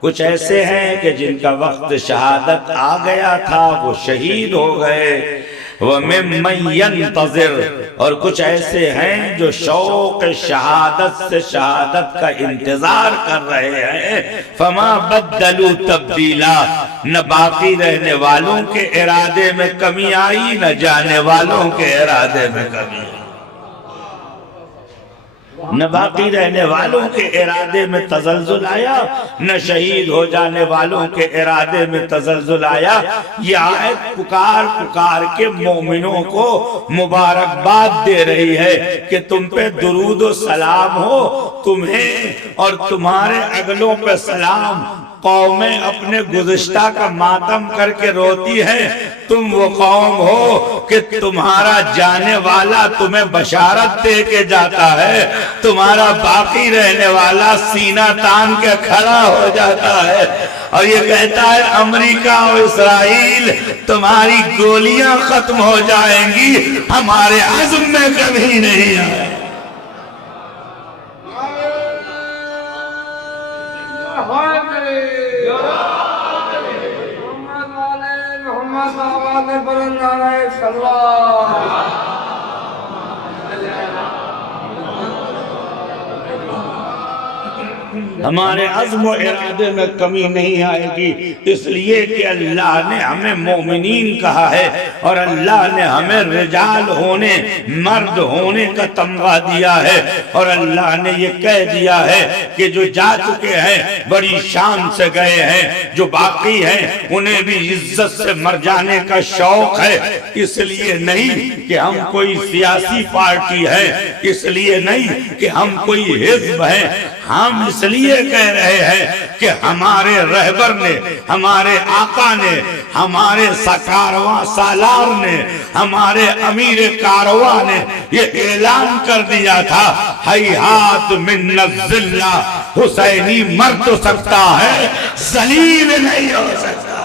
کچھ ایسے ہیں کہ جن کا وقت شہادت آ گیا تھا وہ شہید ہو گئے، وَمِمَّن يَنْتَظِرُ، اور کچھ ایسے ہیں جو شوق شہادت سے شہادت کا انتظار کر رہے ہیں۔ فَمَا بَدَّلُوا تَبْدِيلًا، نہ باقی رہنے والوں کے ارادے میں کمی آئی، نہ جانے والوں کے ارادے میں کمی آئی، نہ باقی رہنے والوں کے ارادے میں تزلزل آیا، نہ شہید ہو جانے والوں کے ارادے میں تزلزل آیا۔ یہ آیت پکار پکار کے مومنوں کو مبارکباد دے رہی ہے کہ تم پہ درود و سلام ہو، تمہیں اور تمہارے اگلوں پہ سلام۔ قومیں اپنے گزشتہ کا ماتم کر کے روتی ہیں، تم وہ قوم ہو کہ تمہارا جانے والا تمہیں بشارت دے کے جاتا ہے، تمہارا باقی رہنے والا سینہ تان کے کھڑا ہو جاتا ہے اور یہ کہتا ہے امریکہ اور اسرائیل تمہاری گولیاں ختم ہو جائیں گی، ہمارے عزم میں کبھی نہیں آئے۔ ہمارے عزم و ارادے میں کمی نہیں آئے گی، اس لیے کہ اللہ نے ہمیں مومنین کہا ہے اور اللہ نے ہمیں رجال ہونے، مرد ہونے کا تمغہ دیا ہے، اور اللہ نے یہ کہہ دیا ہے کہ جو جا چکے ہیں بڑی شان سے گئے ہیں، جو باقی ہیں انہیں بھی عزت سے مر جانے کا شوق ہے۔ اس لیے نہیں کہ ہم کوئی سیاسی پارٹی ہے، اس لیے نہیں کہ ہم کوئی حزب ہیں، ہم اس لیے کہہ رہے ہیں کہ ہمارے رہبر نے، ہمارے آقا نے، ہمارے کارواں سالار نے، ہمارے امیر کارواں نے یہ اعلان کر دیا تھا، ہیہات من الذلہ، حسینی مر تو سکتا ہے ذلیل نہیں ہو سکتا۔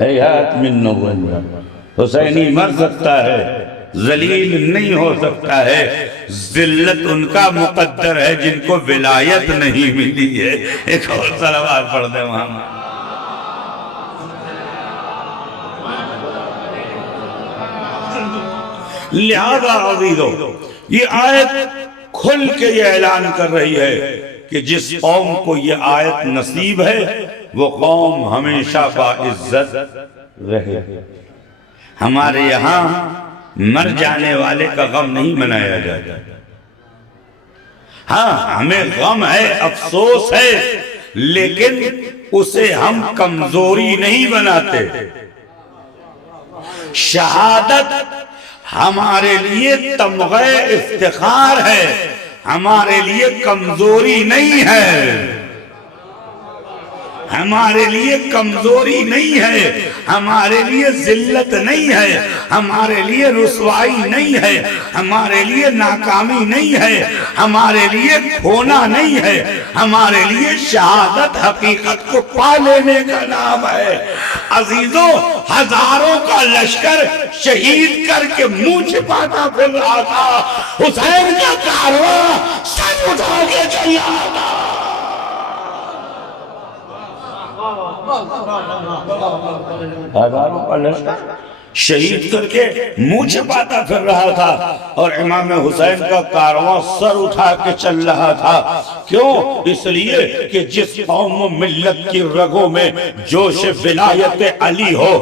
ہیہات من الذلہ، حسینی مر سکتا ہے ذلیل نہیں ہو سکتا ہے۔ ذلت ان کا مقدر ہے جن کو ولایت نہیں ملی ہے۔ ایک اور صلوات پڑھ دیں وہاں۔ لہذا عزیزو، یہ آیت کھل کے یہ اعلان کر رہی ہے کہ جس قوم کو یہ آیت نصیب ہے وہ قوم ہمیشہ باعزت رہے۔ ہمارے یہاں مر جانے والے کا غم نہیں منایا جاتا، ہاں ہمیں غم ہے، افسوس ہے، لیکن اسے ہم کمزوری نہیں بناتے۔ شہادت ہمارے لیے تمغہ افتخار ہے، ہمارے لیے کمزوری نہیں ہے، ہمارے لیے کمزوری نہیں ہے، ہمارے لیے ذلت نہیں ہے، ہمارے لیے رسوائی نہیں ہے، ہمارے لیے ناکامی نہیں ہے، ہمارے لیے کھونا نہیں ہے، ہمارے لیے شہادت حقیقت کو پا لینے کا نام ہے۔ عزیزوں، ہزاروں کا لشکر شہید کر کے منہ چھپاتا پھر رہا تھا، حسین کا کارواں سر اٹھا کے چل رہا تھا۔ ہزاروں کا لشکر شہید کر کے منہ چھپاتا پھر رہا تھا اور امام حسین کا کارواں سر اٹھا کے چل رہا تھا۔ کیوں؟ اس لیے کہ جس قوم و ملت کی رگوں میں جوش ولایت علی ہو،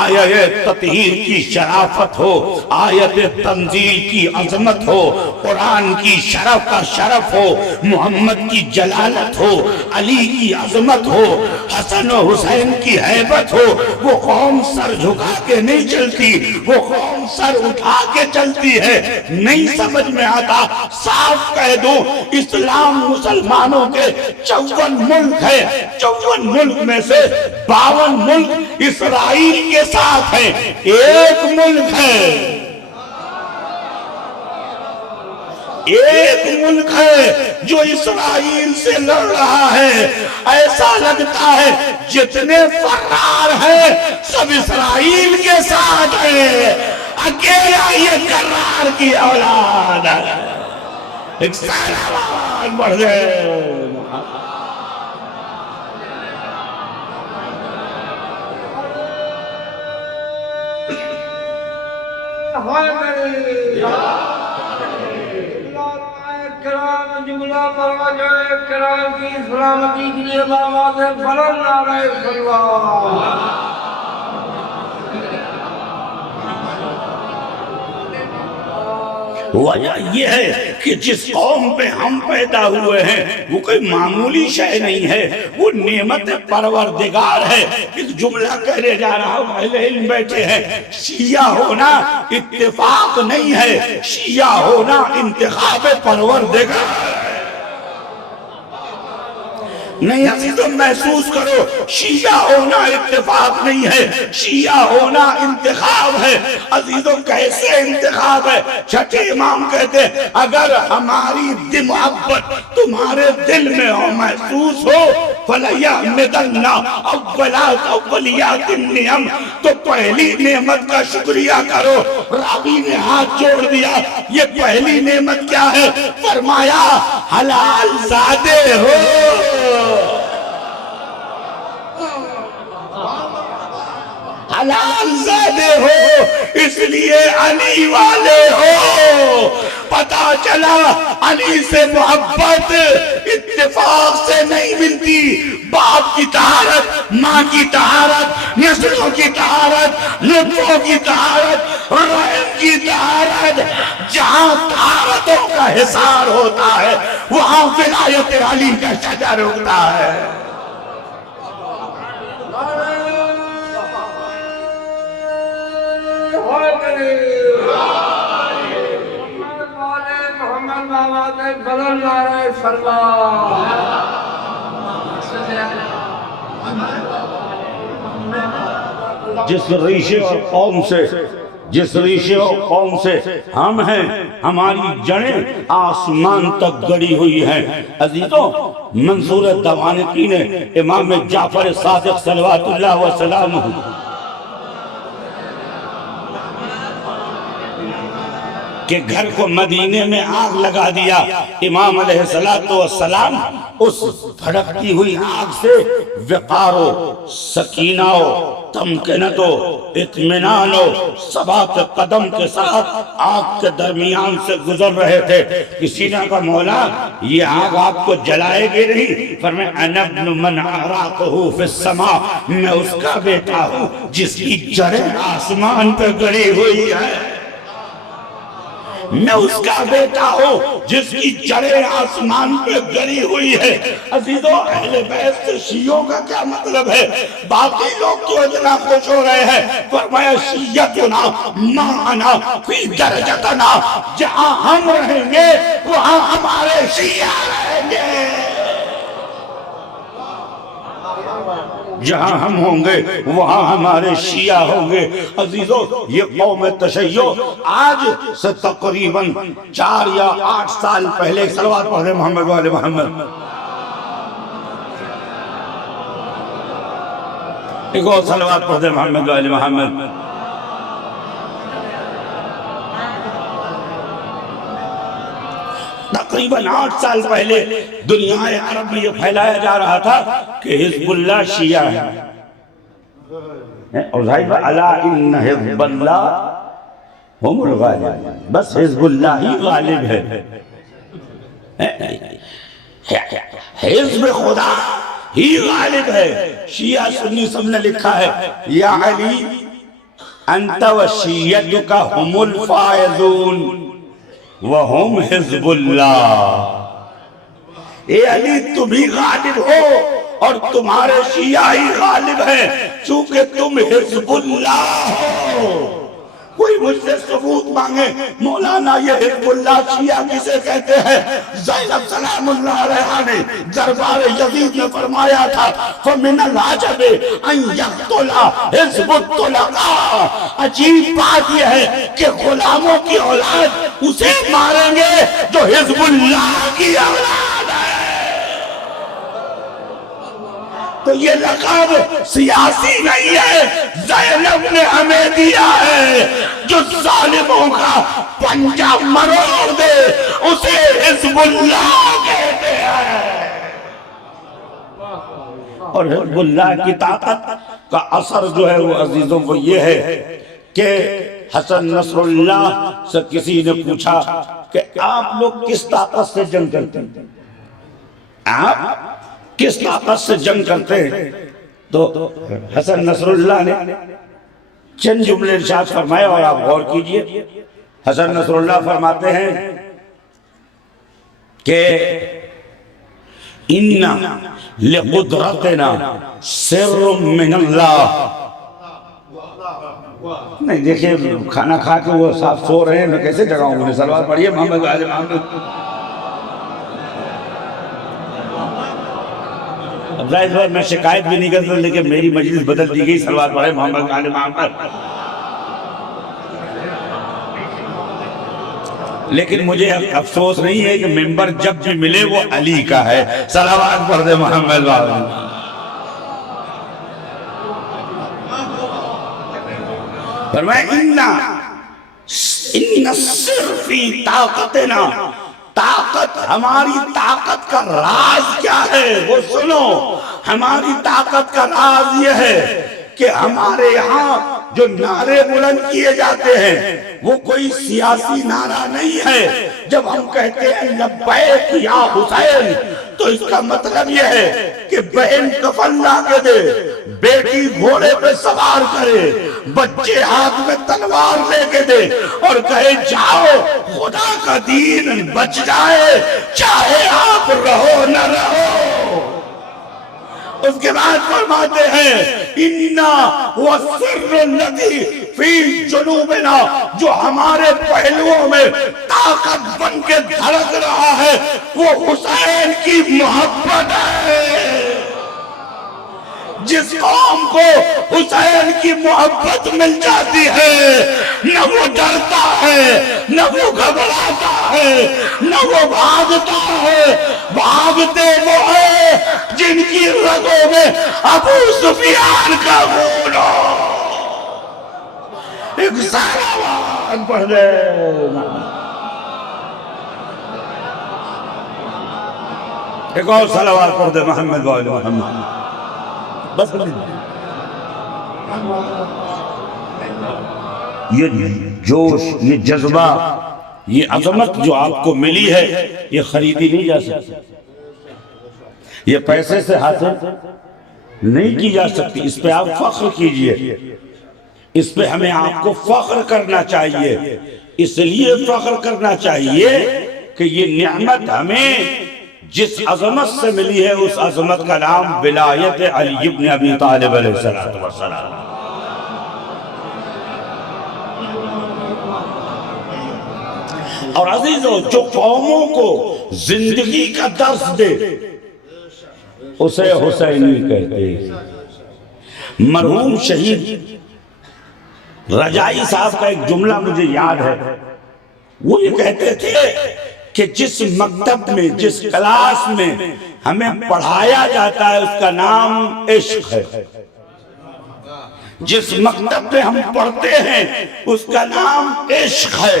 آیت تطہیر کی شرافت ہو، آیت تنزیل کی عظمت ہو، قرآن کی شرف کا شرف ہو، محمد کی جلالت ہو، علی کی عظمت ہو، حسن و حسین کی ہیبت ہو، وہ قوم سر جھکا کے نہیں چلتی، وہ قوم سر اٹھا کے چلتی ہے۔ نہیں سمجھ میں آتا، صاف کہہ دوں، اسلام مسلمانوں کے 54 ملک ہے، 54 ملک میں سے 52 ملک اسرائیل کے ساتھ ہیں، ایک ملک ہے، ایک ملک ہے جو اسرائیل سے لڑ رہا ہے۔ ایسا لگتا ہے جتنے فرار ہیں سب اسرائیل کے ساتھ ہیں، اکیلا یہ کرار کی اولاد ہے۔ ایک سارا آواز بڑھ گئے. جملہ مراجع کرام کی سلامتی کے لیے بآواز بلند نعرہ صلوات. وجہ یہ ہے کہ جس قوم پہ ہم پیدا ہوئے ہیں وہ کوئی معمولی شے نہیں ہے، وہ نعمت پروردگار ہے. ایک جملہ کہنے جا رہا ہوں، اہل علم بیٹھے ہیں. شیعہ ہونا اتفاق نہیں ہے، شیعہ ہونا انتخاب پروردگار. نہیں عزیزوں محسوس کرو، شیعہ ہونا اتفاق نہیں ہے، شیعہ ہونا انتخاب ہے. عزیزوں کیسے انتخاب ہے؟ چھٹے امام کہتے ہیں اگر ہماری محبت تمہارے دل میں ہو، محسوس ہو، فَلَيَحْمِدَنَّ أَوَّلِيَاتِ النِّعَمِ، تو پہلی نعمت کا شکریہ کرو. راوی نے ہاتھ جوڑ دیا، یہ پہلی نعمت کیا ہے؟ فرمایا حلال زادے ہو. حلال زادے ہو، اس لیے علی والے ہو. پتا چلا علی سے محبت اتفاق سے نہیں ملتی. باپ کی طہارت، ماں کی طہارت، نسلوں کی طہارت، لطفوں کی طہارت، رحم کی طہارت. جہاں طہارتوں کا حصار ہوتا ہے وہاں ولایت علی کا شجر اگتا ہے. محمد بآواز بلند نعرہ صلوات. جس ریشے اور قوم سے ہم ہیں، ہماری جڑیں آسمان تک گڑی ہوئی ہیں. عزیزوں منصور دوانقی نے امام جعفر صادق صلوات اللہ وسلامہ کہ گھر کو مدینے میں آگ لگا دیا. امام علیہ السلام اس بھڑکتی ہوئی آگ سے وقار و سکینہ و تمکنت و اطمینان و ثبات قدم کے ساتھ آگ کے درمیان سے گزر رہے تھے. کسی نے کہا مولا یہ آگ آپ کو جلائے گی نہیں؟ فرمایا انا ابن من اراقہ فی السماء، میں اس کا بیٹا ہوں جس کی جڑیں آسمان پہ گڑی ہوئی ہے. میں اس کا بیٹا ہوں جس کی جڑیں آسمان پہ گڑی ہوئی ہے. عزیزوں اہل بیت سے شیعوں کا کیا مطلب ہے؟ باقی لوگ تو اتنا خوش ہو رہے ہیں. فرمایا شیعتنا معنا فی درجتنا، جہاں ہم رہیں گے وہاں ہمارے شیعہ رہیں گے. جہاں ہم ہوں گے وہاں ہمارے شیعہ ہوں گے. عزیزوں یہ قوم تشیع آج سے تقریباً 4 یا 8 سال پہلے، صلوات پڑھ رہے محمد والے محمد، ایک اور صلوات پڑھ رہے محمد والے محمد. تقریباً 8 سال پہلے دنیا عرب میں یہ پھیلایا جا رہا تھا کہ حزب اللہ شیعہ ہے. اور الا ان حزب اللہ ہم الغالب، بس حزب اللہ ہی غالب ہے. حزب خدا ہی غالب ہے. شیعہ سنی سب نے لکھا ہے یا علی انت و شیعتک ہم الفائزون وہم حزب اللہ. اے علی تم ہی غالب ہو اور تمہارے شیعہ ہی غالب ہیں چونکہ تم حزب اللہ ہو. کوئی مجھ سے ثبوت مانگے مولانا یہ حزب اللہ شیعہ کسے کہتے ہیں؟ زینب سلام اللہ علیہا نے دربار یزید میں فرمایا تھا فَمِنَ الْعَجَبِ أَنْ يَقْتُلَ حِزْبُ الطُّلَقَاء. عجیب بات یہ ہے کہ غلاموں کی اولاد اسے ماریں گے جو حزب اللہ کی اولاد ہے. تو یہ لقب سیاسی نہیں ہے، زینب نے ہمیں دیا ہے۔ جو ظالموں کا پنجہ مروڑ دے اسے حزب اللہ کہتے ہیں۔ اور حزب اللہ کی طاقت کا اثر جو ہے وہ عزیزوں وہ یہ ہے کہ حسن نصر اللہ سے کسی نے پوچھا کہ آپ لوگ کس طاقت سے جنگ کرتے ہیں، آپ کس طاقت سے جنگ کرتے ہیں؟ تو حسن نصر اللہ نے چند جملے ارشاد فرمائے اور آپ غور کیجئے۔ حسن نصر اللہ فرماتے ہیں کہ اِنَّا لِقُدْرَتِنَا سِرٌ مِّنَ اللَّهِ۔ نہیں دیکھیں کھانا کھا کے وہ صاحب سو رہے ہیں، میں کیسے جگاؤں گے؟ سلوات پڑھیے محمد آل محمد۔ اب ظاہر بات میں شکایت بھی نہیں کرتا لیکن میری مجلس بدل دی گئی، سلوات پڑھے محمد آل محمد۔ لیکن مجھے افسوس نہیں ہے کہ ممبر جب بھی ملے وہ علی کا ہے، صلوات پڑھ دے محمد آل محمد۔ فرمائے اِنَّ السِّرْ فِي طاقتنا، طاقت ہماری طاقت کا راز کیا ہے وہ سنو۔ ہماری طاقت کا راز یہ ہے کہ ہمارے یہاں جو نعرے بلند کیے جاتے ہیں وہ کوئی سیاسی نعرہ نہیں ہے۔ جب ہم کہتے ہیں لبیک یا حسین تو اس کا مطلب یہ ہے کہ بہن کفن لا کے دے، بیٹی گھوڑے پہ سوار کرے، بچے ہاتھ میں تلوار لے کے دے اور کہے جاؤ خدا کا دین بچ جائے چاہے آپ رہو نہ رہو۔ اس کے بعد فرماتے ہیں اِنَّا وَالسِّرُّ الَّذِي فِي جُنُوبِنَا، جو ہمارے پہلوؤں میں طاقت بن کے دھڑک رہا ہے وہ حسین کی محبت ہے۔ جس قوم کو حسین کی محبت مل جاتی ہے نہ وہ ڈرتا ہے نہ وہ گھبراتا ہے نہ وہ بھاگتا ہے، بھاگتے وہ ہیں جن کی رگوں میں ابو سفیان کا خون ہو۔ ایک سلوات پڑھ دے۔ ایک اور سلوات پڑھ دے محمد وآل محمد۔ بس یہ جوش، یہ جذبہ، یہ عظمت جو آپ کو ملی ہے یہ خریدی نہیں جا سکتی، یہ پیسے سے حاصل نہیں کی جا سکتی۔ اس پہ آپ فخر کیجئے، اس پہ ہمیں آپ کو فخر کرنا چاہیے۔ اس لیے فخر کرنا چاہیے کہ یہ نعمت ہمیں جس عظمت سے ملی ہے اس عظمت کا نام ولایت علی بن ابی طالب علیہ السلام۔ اور عزیزو جو قوموں کو زندگی کا درس دے اسے حسینی کہتے۔ مرحوم شہید رجائی صاحب کا ایک جملہ مجھے یاد ہے، وہ یہ کہتے تھے کہ جس مکتب میں جس کلاس میں ہمیں پڑھایا جاتا ہے اس کا نام عشق ہے، جس مکتب میں ہم پڑھتے ہیں اس کا نام عشق ہے،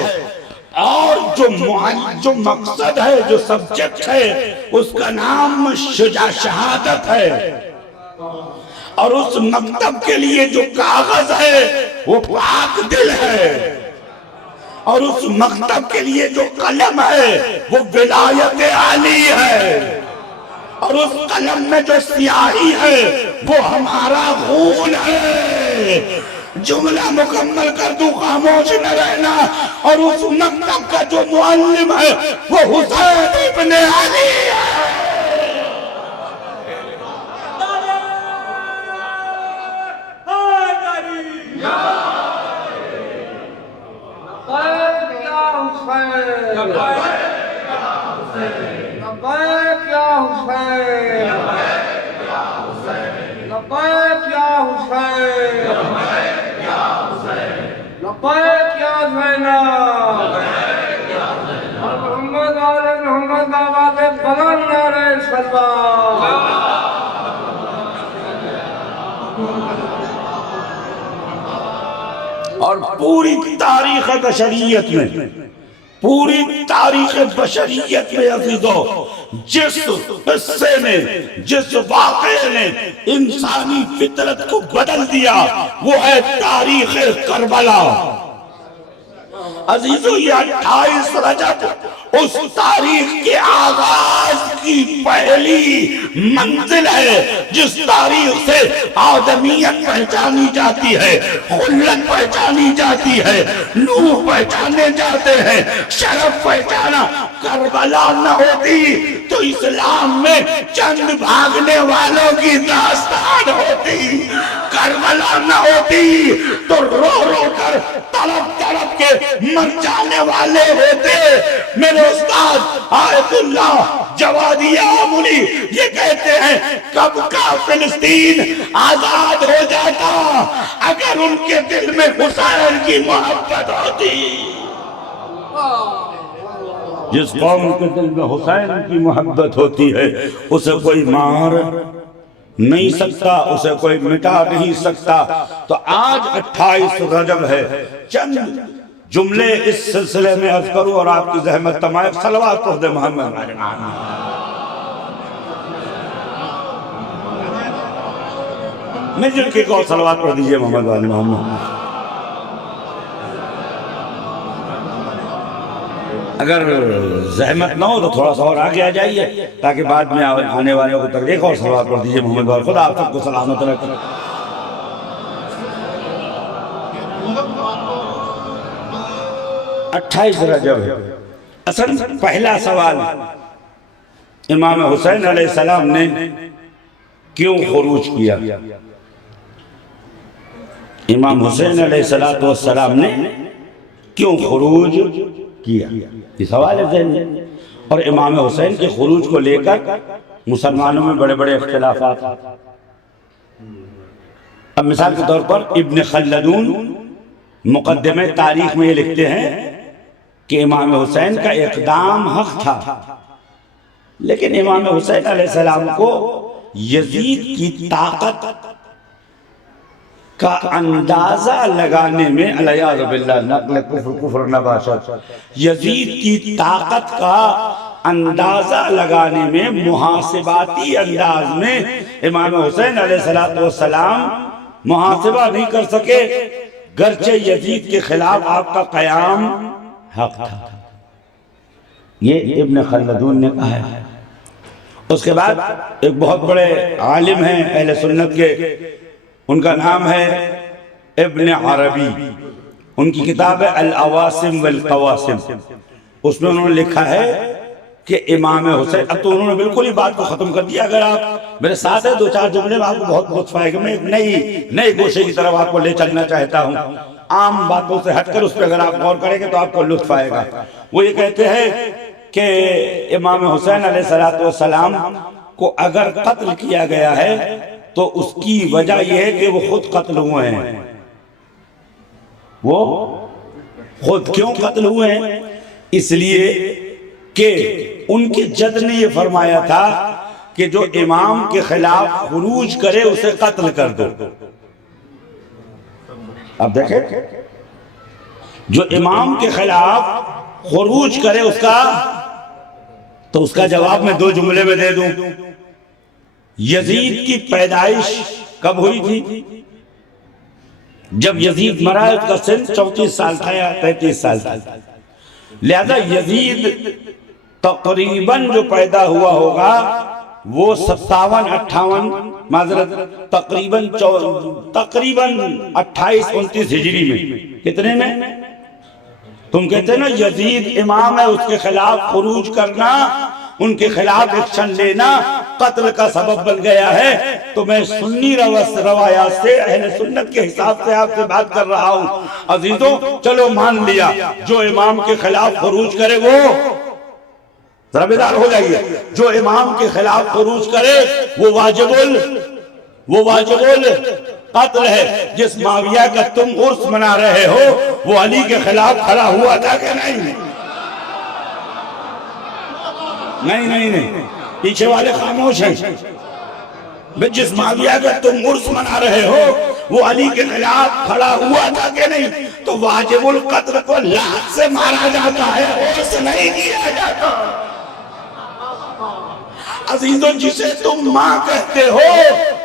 اور جو مقصد ہے جو سبجیکٹ ہے اس کا نام شہادت ہے، اور اس مکتب کے لیے جو کاغذ ہے وہ پاک دل ہے، اور اس مکتب کے لیے جو قلم ہے وہ ولایت علی ہے، اور اس قلم میں جو سیاہی ہے وہ ہمارا خون ہے۔ جملہ مکمل کر دوں خاموش نہ رہنا۔ اور اس مکتب کا جو معلم ہے وہ حسین ابن علی ہے۔ لبیک یا زینب، محمد آل محمد آباد بلند نعرہ سلوات۔ اور پوری تاریخ بشریت میں، پوری تاریخ بشریت میں عزیزو، جس قصے نے، جس واقعے نے انسانی فطرت کو بدل دیا وہ ہے تاریخ کربلا۔ عزیزو یہ 28 رجب اس تاریخ کے آغاز کی پہلی منزل ہے جس تاریخ سے آدمیت پہچانی جاتی ہے، خلت پہچانی جاتی ہے، نوح پہچانے جاتے ہیں، شرف پہچانا۔ کربلا نہ ہوتی تو اسلام میں چند بھاگنے والوں کی داستان ہوتی، کربلا نہ ہوتی تو رو رو کر تڑپ تڑپ کے مر جانے والے ہوتے۔ میرے استاد آیت اللہ جوادیہ آملی یہ کہتے ہیں کب کا فلسطین آزاد ہو جاتا اگر ان کے دل میں حسین کی محبت ہوتی۔ جس قوم کے دل میں حسین کی محبت ہوتی ہے اسے کوئی مار نہیں سکتا، اسے کوئی مٹا نہیں سکتا۔ تو آج 28 رجب ہے، چند جملے اس سلسلے میں عرض کروں اور آپ کی زحمت تمام صلوات پڑھ دے محمد۔ مجل کی کو صلوات پڑھ دیجئے محمد والی محمد۔ اگر زحمت نہ ہو تو تھوڑا سا اور آگے آ جائیے تاکہ بعد میں آنے والوں کو تکلیف اور صلوات پڑھ دیجئے محمد والی۔ خدا آپ سب کو سلامت رکھے۔ 28 رجب ہے۔ اصل پہلا سوال امام حسین علیہ السلام نے کیوں خروج کیا؟ امام حسین علیہ السلام نے کیوں خروج کیا؟ یہ سوال ہے ذہن میں۔ اور امام حسین کے خروج کو لے کر مسلمانوں میں بڑے بڑے اختلافات۔ اب مثال کے طور پر ابن خلدون مقدمہ تاریخ میں یہ لکھتے ہیں کہ امام حسین کا اقدام حق تھا، لیکن امام حسین علیہ السلام کو یزید کی طاقت کا اندازہ لگانے میں علیہ باللہ نقل کفر نباشت، یزید کی طاقت کا اندازہ لگانے میں محاسباتی انداز میں امام حسین علیہ السلام محاسبہ نہیں کر سکے، گرچہ یزید کے خلاف آپ کا قیام حق تھا۔ یہ ابن خلدون نے کہا ہے۔ اس کے بعد ایک بہت بڑے عالم ہیں اہل سنت کے، ان کا نام ہے ابن عربی، ان کی کتاب ہے العواصم والقواسم، اس میں انہوں نے لکھا ہے کہ امام حسین، اب تو انہوں نے بالکل ہی بات کو ختم کر دیا۔ اگر آپ میرے ساتھ ہیں دو چار جملے میں آپ کو بہت لطف آئے گا۔ میں ایک نئی گوشے کی طرف آپ کو لے چلنا چاہتا ہوں، عام باتوں سے ہٹ کر اس پہ اگر آپ غور کریں گے تو آپ کو لطف آئے گا۔ وہ یہ کہتے ہیں کہ امام حسین علیہ السلام کو اگر قتل کیا گیا ہے تو اس کی وجہ یہ ہے کہ وہ خود قتل ہوئے ہیں۔ وہ خود کیوں قتل ہوئے ہیں؟ اس لیے کہ ان کے جد نے یہ فرمایا تھا کہ جو امام کے خلاف خروج کرے اسے قتل کر دو۔ اب دیکھیں، جو امام کے خلاف خروج کرے اس کا جواب میں دو جملے میں دے دوں۔ یزید کی پیدائش کب ہوئی تھی؟ جب یزید مرا اس کا سن 34 سال تھا یا 33 سال تھا، لہذا یزید تقریباً جو پیدا ہوا ہوگا وہ 57-58 معذرت تقریباً 28-29 ہجری میں۔ کتنے میں؟ تم کہتے ہیں نا یزید امام ہے، اس کے خلاف خروج کرنا، ان کے خلاف ایکشن لینا قتل کا سبب بن گیا ہے۔ تو میں سنی روایات سے اہل سنت کے حساب سے آپ سے بات کر رہا ہوں۔ عزیزوں چلو مان لیا جو امام کے خلاف خروج کرے وہ ذرا بیدار ہو جائیے، جو امام کے خلاف خروج کرے وہ واجب القتل ہے۔ جس معاویہ کا تم عرس منا رہے ہو وہ علی کے خلاف کھڑا ہوا تھا کہ نہیں؟ نہیں، پیچھے والے خاموش ہیں۔ جس معاویہ کا تم عرس منا رہے ہو وہ علی کے خلاف کھڑا ہوا تھا کہ نہیں؟ تو واجب القتل کو لات سے مارا جاتا ہے، عرس نہیں کیا جاتا۔ عزیزوں، جسے تم ماں کہتے ہو،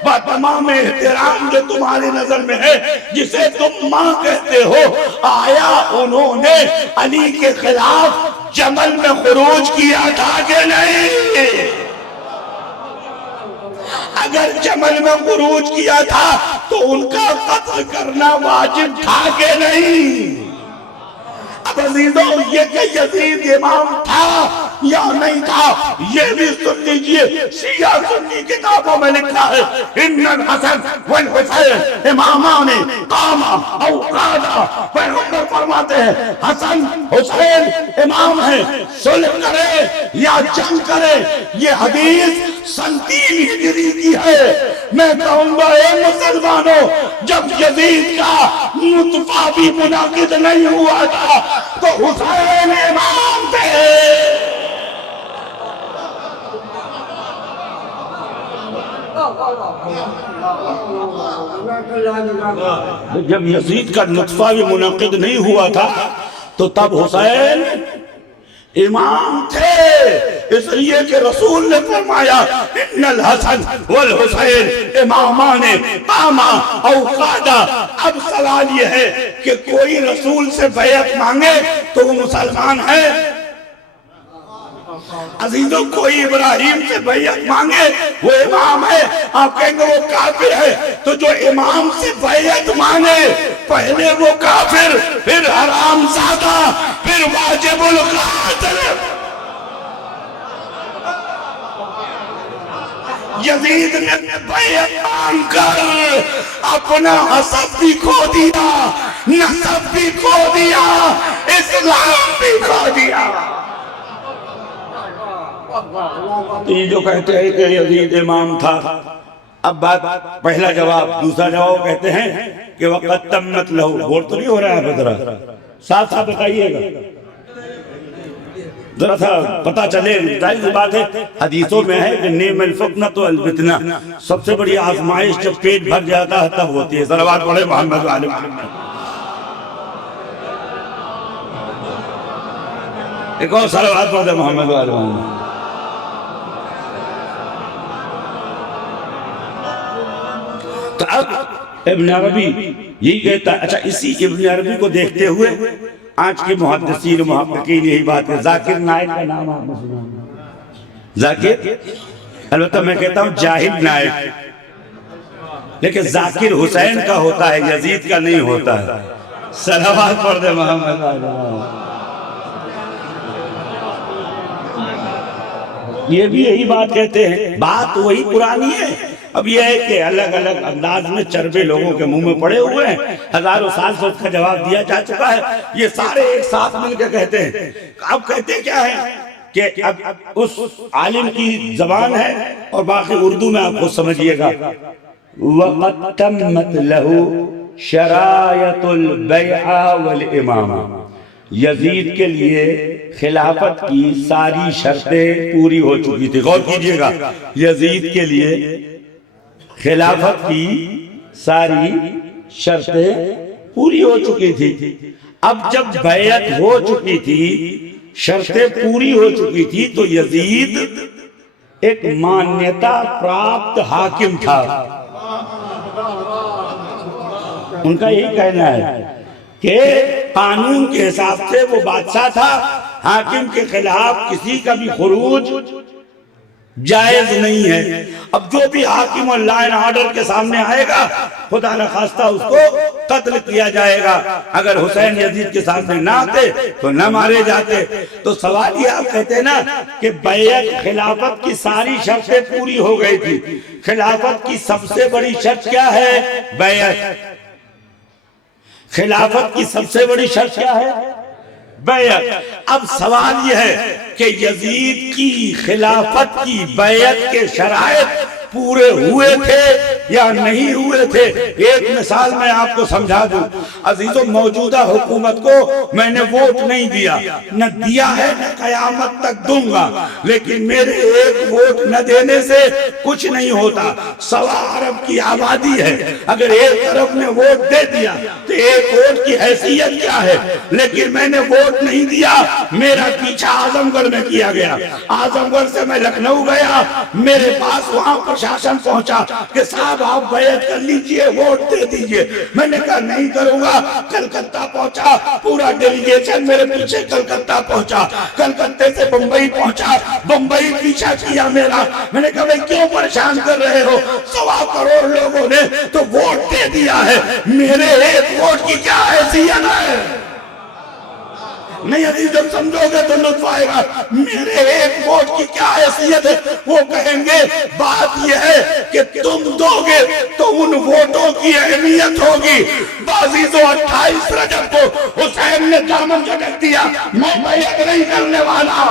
با تمام احترام جو تمہاری نظر میں ہے، جسے تم ماں کہتے ہو، آیا انہوں نے علی کے خلاف جمل میں خروج کیا تھا کہ نہیں؟ اگر جمل میں خروج کیا تھا تو ان کا قتل کرنا واجب تھا کہ نہیں؟ اب عزیزوں، یہ کہ یزید امام تھا یا نہیں تھا یہ بھی سن لیجئے، شیعہ سنی کتابوں میں لکھا ہے ان الحسن والحسین امامان قام او قادا۔ پیغمبر فرماتے ہیں حسن حسین امام ہیں، صلح کرے یا جنگ کرے۔ یہ حدیث سن 3 ہجری کی ہے۔ میں کہوں گا اے مسلمانوں، جب یزید کا نطفہ بھی منعقد نہیں ہوا تھا تو حسین امام تھے۔ جب یزید کا نطفہ بھی منعقد نہیں ہوا تھا تو تب حسین امام تھے، اس لیے کہ رسول نے فرمایا ان الحسن والحسین امامان قاما او قادا۔ اب سوال یہ ہے کہ کوئی رسول سے بیعت مانگے تو وہ مسلمان ہے؟ عزیزوں، کوئی ابراہیم سے بیعت مانگے وہ امام ہے، آپ کہیں گے وہ کافر ہے۔ تو جو امام سے بیعت مانگے پہلے وہ کافر، پھر حرام زادہ، پھر واجب القتل۔ یزید نے بیعت مانگ کر اپنا حسب بھی کھو دیا، نسب بھی کھو دیا، اسلام بھی کھو دیا۔ یہ جو کہتے ہیں کہ یزید امام تھا، اب بات پہلا جواب۔ دوسرا جواب کہتے ہیں کہ وقت تمت لہو، غور تو نہیں ہو رہا ہے؟ ذرا صاف صاف بتائیے گا، ذرا سا پتہ چلے۔ ظاہر سی بات ہے، حدیثوں میں ہے کہ نعم الفتنۃ والفتنہ، سب سے بڑی آزمائش جب پیٹ بھر جاتا ہے تب ہوتی ہے۔ صلوات پڑھے محمد وعلی محمد۔ ایک اور صلوات پڑھے محمد وعلی محمد۔ تو اب ابن عربی یہی کہتا ہے۔ اچھا، اسی ابن عربی کو دیکھتے ہوئے آج کے محدثین محققین یہی بات ہے۔ ذاکر نائک کا نام آپ نے سنا؟ ذاکر، البتہ میں کہتا ہوں جاہد نائک، لیکن ذاکر حسین کا ہوتا ہے، یزید کا نہیں ہوتا ہے۔ صلوات پڑھ دے محمد علیہ۔ یہ بھی یہی بات کہتے ہیں، بات وہی پرانی ہے۔ اب یہ ہے کہ الگ الگ انداز میں چربے لوگوں کے منہ میں پڑے ہوئے ہیں، ہزاروں سال سے اس کا جواب دیا جا چکا ہے۔ یہ سارے ایک ساتھ مل کے کہتے ہیں۔ اب کہتے کیا ہے کہ اب اس عالم کی زبان ہے اور باقی اردو میں آپ خود سمجھیے گا۔ وَقَدْ تَمَّتْ لَهُ شَرَائِطُ الْبَيْعَةِ وَالْإِمَامَةِ، یزید کے لیے خلافت کی ساری شرطیں پوری ہو چکی تھی۔ غور کیجئے گا، یزید کے لیے خلافت کی ساری شرطیں پوری ہو چکی تھی۔ اب جب بیعت ہو چکی تھی، شرطیں پوری ہو چکی تھی، تو یزید ایک مانیتا پراپت حاکم تھا۔ ان کا یہی کہنا ہے کہ قانون کے حساب سے وہ بادشاہ تھا، حاکم کے خلاف کسی کا بھی خروج جائز نہیں ہے۔ اب جو بھی حاکم اور لا اینڈ آرڈر کے سامنے آئے گا، خدا نخواستہ اس کو قتل کیا جائے گا۔ اگر حسین یزید کے سامنے نہ آتے تو نہ مارے جاتے۔ تو سوال یہ آپ کہتے ہیں نا کہ بیعت خلافت کی ساری شرطیں پوری ہو گئی تھی۔ خلافت کی سب سے بڑی شرط کیا ہے؟ بیعت۔ خلافت کی سب سے بڑی شرط کیا ہے؟ بیعت۔ اب سوال یہ ہے کہ یزید کی خلافت کی بیعت کے شرائط پورے ہوئے تھے یا نہیں ہوئے تھے؟ ایک مثال میں آپ کو سمجھا دوں۔ عزیزوں، موجودہ حکومت کو میں نے ووٹ نہیں دیا، نہ دیا ہے نہ قیامت تک دوں گا، لیکن میرے ایک ووٹ نہ دینے سے کچھ نہیں ہوتا۔ 100 ارب کی آبادی ہے، اگر ایک ارب نے ووٹ دے دیا تو ایک ووٹ کی حیثیت کیا ہے، لیکن میں نے ووٹ نہیں دیا، میرا پیچھا اعظم گڑھ میں کیا گیا، اعظم گڑھ سے میں لکھنؤ گیا، میرے پاس وہاں پرشاسن پہنچا کہ صاحب آپ بیعت کر لیجئے، ووٹ دے دیجئے، میں نے کہا نہیں کروں گا۔ کلکتہ پہنچا، پورا ڈیلیگیشن میرے پیچھے کلکتہ پہنچا، کلکتہ سے بمبئی پہنچا، بمبئی پیچھا کیا میرا، میں نے کہا بھئی کیوں پریشان کر رہے ہو، 1.25 کروڑ لوگوں نے تو ووٹ دے دیا ہے، میرے ایک ووٹ کی کیا حیثیت ہے؟ نہیں عزیز جب سمجھو گے تو لطف آئے گا، میرے ایک ووٹ کی کیا حیثیت ہے؟ وہ کہیں گے بات یہ ہے کہ تم دو گے تو ان ووٹوں کی اہمیت ہوگی۔ عزیزو 28 رجب کو حسین نے دامن جھٹک دیا، میں بیعت نہیں کرنے والا۔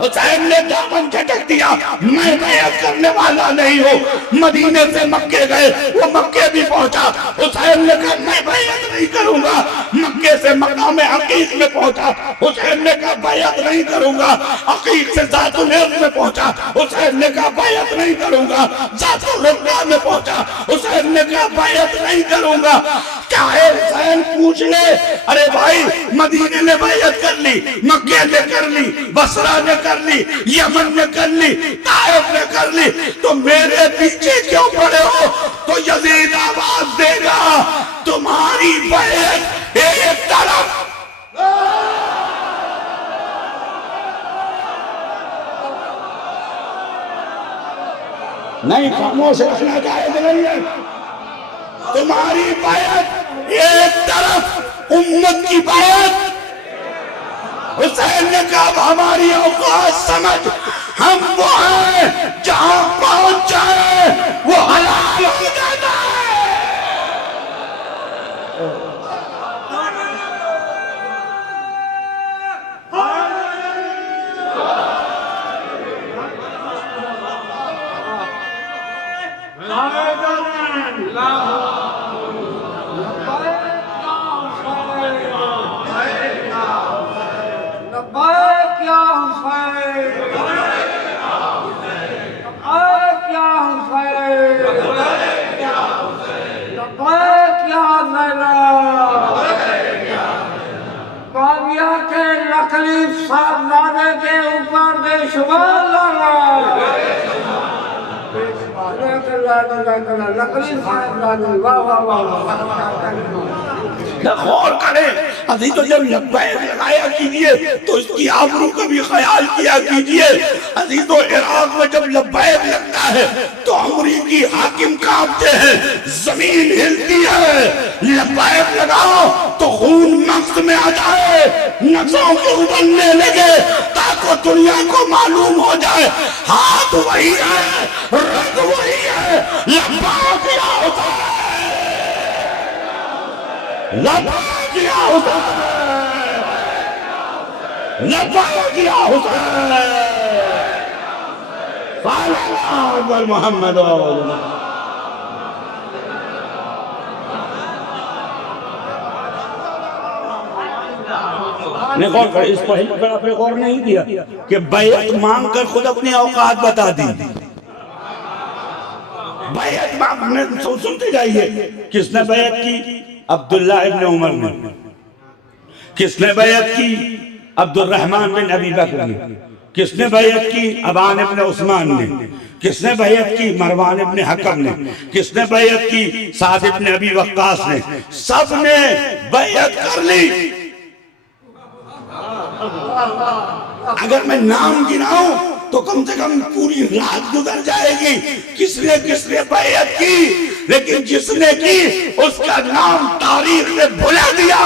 حسین نے دامن جھٹک دیا، میں بیعت کرنے والا نہیں ہوں۔ مدینے سے مکے گئے، وہ مکے بھی پہنچا، حسین نے کہا میں بیعت نہیں کروں گا۔ مکے سے مقام عقیق میں پہنچا، حسین نے کہا بیعت نہیں کروں گا۔ عقیق سے ذات العرض میں پہنچا، حسین نے کہا بیعت نہیں کروں گا۔ ذات الرقہ میں پہنچا، حسین نے کہا بیعت نہیں کروں گا۔ چاہے حسین پوچھ لے، ارے بھائی مدینے نے بیعت کر لی، مکے نے کر لی، بصرہ نے کر لی، یمن نے کر لی، طائف نے کر لی، تو میرے پیچھے کیوں پڑے ہو؟ تو یزید آواز دے گا تمہاری بیعت ایک طرف۔ نہیں خاموش رہنا جائز نہیں ہے، تمہاری بیعت ایک طرف، امت کی بیعت۔ حسین نے کہا ہماری اوقات سمجھ، ہم وہ ہیں جہاں پہنچ جائے وہ حلال ہو جاتا ہے۔ تکلیف صاحبزادے کے اوپر بے شمار لگا، تکلیف صاحبزادے، واہ واہ واہ۔ غور کریں عزیزو، جب لبیک لگایا کیجئے تو اس کی آبرو کا بھی خیال کیا کیجئے۔ عزیزو عراق میں جب لبیک لگتا ہے تو امریکی حاکم کانپتے ہیں، زمین ہلتی ہے۔ لبیک لگاؤ تو خون مغز میں آ جائے، نسوں کے ابلنے لگے، تاکہ دنیا کو معلوم ہو جائے ہاتھ وہی ہے، رنگ وہی ہے، لبیک یا حسین، لبیک یا حسین، لبیک یا حسین، صلی اللہ علیہ محمد نے غور کر، اس پہلے پر آپ نے غور نہیں کیا کہ بیعت مانگ کر خود اپنی اوقات بتا دی۔ بیعت مانگنے سنتے جائیے، کس نے بیعت کی؟ عبداللہ ابن عمر نے۔ کس نے بیعت کی؟ عبد الرحمن بن ابی بکر نے۔ کس نے بیعت کی؟ ابان ابن عثمان نے۔ کس نے بیعت کی؟ مروان ابن حکم نے۔ کس نے بیعت کی؟ سعد ابن ابی وقاص نے۔ سب نے بیعت کر لی۔ اگر میں نام گناؤں تو کم سے کم پوری رات گزر جائے گی کس نے بیعت کی، لیکن جس نے کی اس کا نام تاریخ نے بھلا دیا۔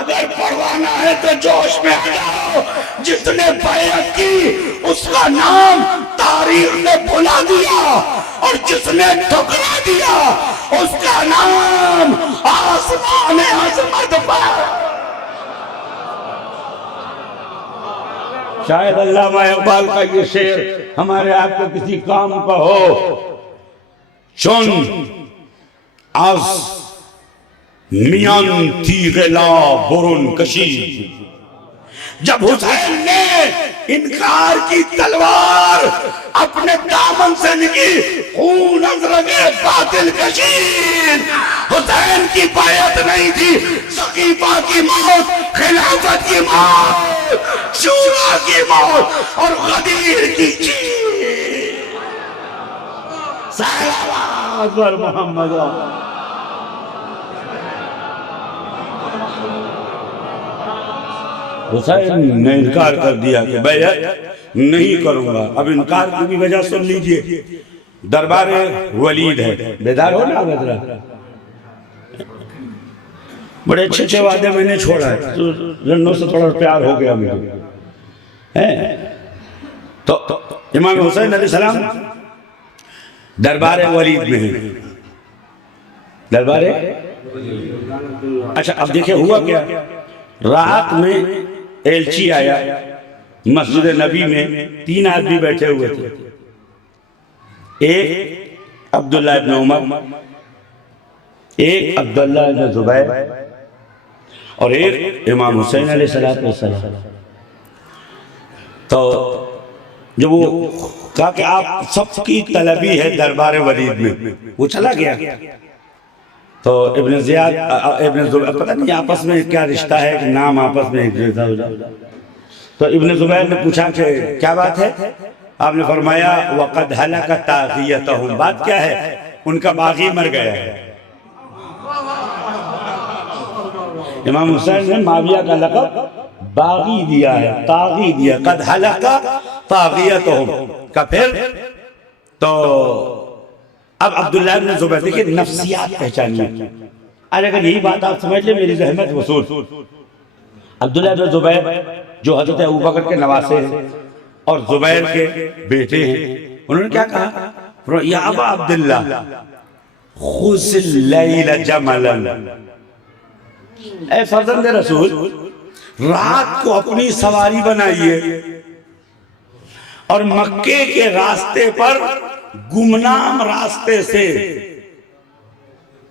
اگر پڑھوانا ہے تو جوش میں آ جاؤ، جس نے بیعت کی اس کا نام تاریخ نے بھلا دیا، اور جس نے ٹھکرا دیا اس کا نام آسمان عظمت پر۔ شاید علامہ اقبال کا یہ شعر ہمارے آپ کو کسی کام کا ہو، چون از میان تیغ لا برون کشید، جب حسین نے انکار کی تلوار اپنے دامن سے نکی، خون از رگے باطل کشید، حسین کی بیعت نہیں تھی، سقیفہ کی موت، خلافت کی موت، شورا کی موت اور غدیر کی چیز۔ صلوات پر محمد۔ حسین نے انکار کر دیا کہ بیعت نہیں کروں گا۔ اب انکار کی بھی وجہ سن لیجئے، دربار ولید ہے، بیدار ہو نا بدرہ، بڑے اچھے اچھے وعدے میں نے چھوڑا ہے، رنوں سے تھوڑا پیار ہو گیا مجھے۔ تو امام حسین علیہ السلام دربار ولید میں ہیں، دربار، اچھا اب دیکھیں ہوا کیا، رات میں ایلچی آیا مسجد نبی میں، 3 آدمی بیٹھے ہوئے تھے، ایک عبداللہ ابن عمر، ایک عبداللہ ابن زبیر اور ایک امام حسین علیہ السلام۔ تو جب وہ کہا کہ آپ سب کی طلبی ہے دربار ولید میں، وہ چلا گیا۔ تو ابن زیاد ابن زبیر، پتہ نہیں آپس میں کیا رشتہ ہے کہ نام آپس میں ایک جیسا ہو جائے۔ تو ابن زبیر نے پوچھا کہ کیا بات ہے؟ آپ نے فرمایا وَقَدْ هَلَكَ طَاغِيَتُهُمْ، بات کیا ہے؟ ان کا باغی مر گیا ہے۔ امام حسین نے معاویہ کا لقب باغی دیا ہے، طاغی دیا، قد هَلَكَ طَاغِيَتُهُمْ کا پھر۔ تو اب عبداللہ ابن زبیر، دیکھیں نفسیات پہچانیے، آج اگر یہی بات آپ سمجھ لیں میری زحمت وصول۔ عبداللہ ابن زبیر جو حضرت ابوبکر کے نواسے ہیں اور زبیر کے بیٹے ہیں، انہوں نے کیا کہا؟ یا ابا عبداللہ خذ اللیل جملا، اے فرزند رسول رات کو اپنی سواری بنائیے اور مکے کے راستے پر گمنام راستے سے،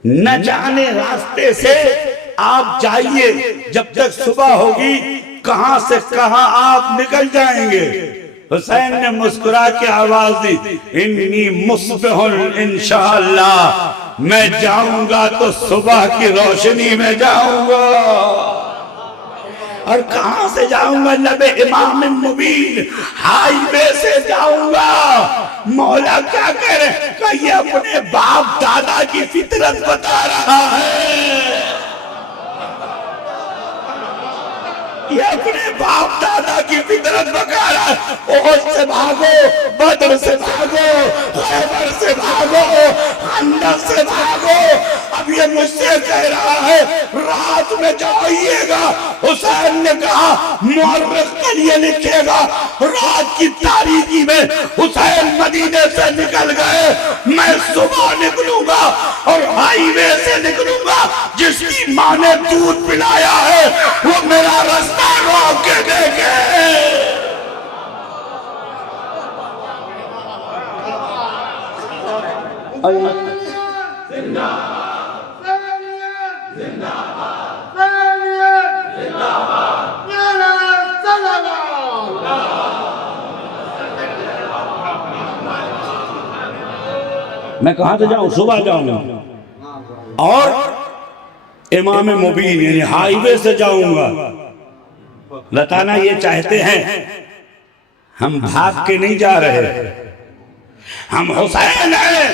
نہ جانے راستے سے آپ جائیے، جب تک صبح ہوگی کہاں سے کہاں آپ نکل جائیں گے۔ حسین نے مسکرا کے آواز دی، انی مصبح انشاءاللہ، میں جاؤں گا تو صبح کی روشنی میں جاؤں گا۔ اور کہاں سے جاؤں گا؟ لب امام مبین، ہائی وے سے جاؤں گا۔ مولا کیا کہہ رہے کہ یہ اپنے باپ دادا کی فطرت بتا رہا ہے، یہ اپنے باپ دادا کی فطرت بتا رہا ہے۔ احد سے بھاگو، بدر سے بھاگو، خیبر سے بھاگو، خندق سے بھاگو، اب یہ مجھ سے کہہ رہا ہے رات میں جائیے گا۔ حسین نے کہا مورخ کے لیے لکھے گا، رات کی تاریکی میں حسین مدینے سے نکل گئے، میں صبح نکلوں گا اور ہائی وے سے نکلوں گا۔ جس کی ماں نے دودھ پلایا ہے وہ میرا رستہ روک کے دیکھے۔ میں کہاں سے جاؤں؟ صبح جاؤں گا اور امام مبین یعنی ہائی وے سے جاؤں گا۔ بتانا یہ چاہتے ہیں ہم بھاگ کے نہیں جا رہے، ہم حسین ہیں۔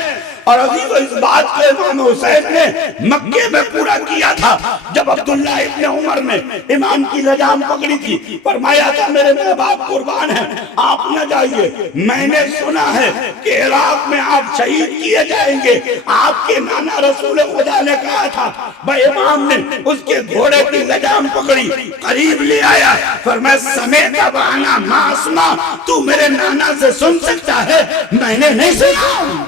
اور عزیز اس بات کو امام حسین نے مکے میں پورا کیا تھا جب عبداللہ ابن عمر نے امام کی لجام پکڑی تھی، فرمایا تھا میرے ماں باپ قربان ہیں، آپ نہ جائیے، میں نے سنا ہے کہ عراق میں آپ شہید کیے جائیں گے۔ آپ کے نانا رسول خدا نے کہا تھا، بھائی امام نے اس کے گھوڑے کی لجام پکڑی، قریب لے آیا، فرمایا سمیت ابانا معصمہ، تو میرے نانا سے سن سکتا ہے؟ میں نے نہیں سنا،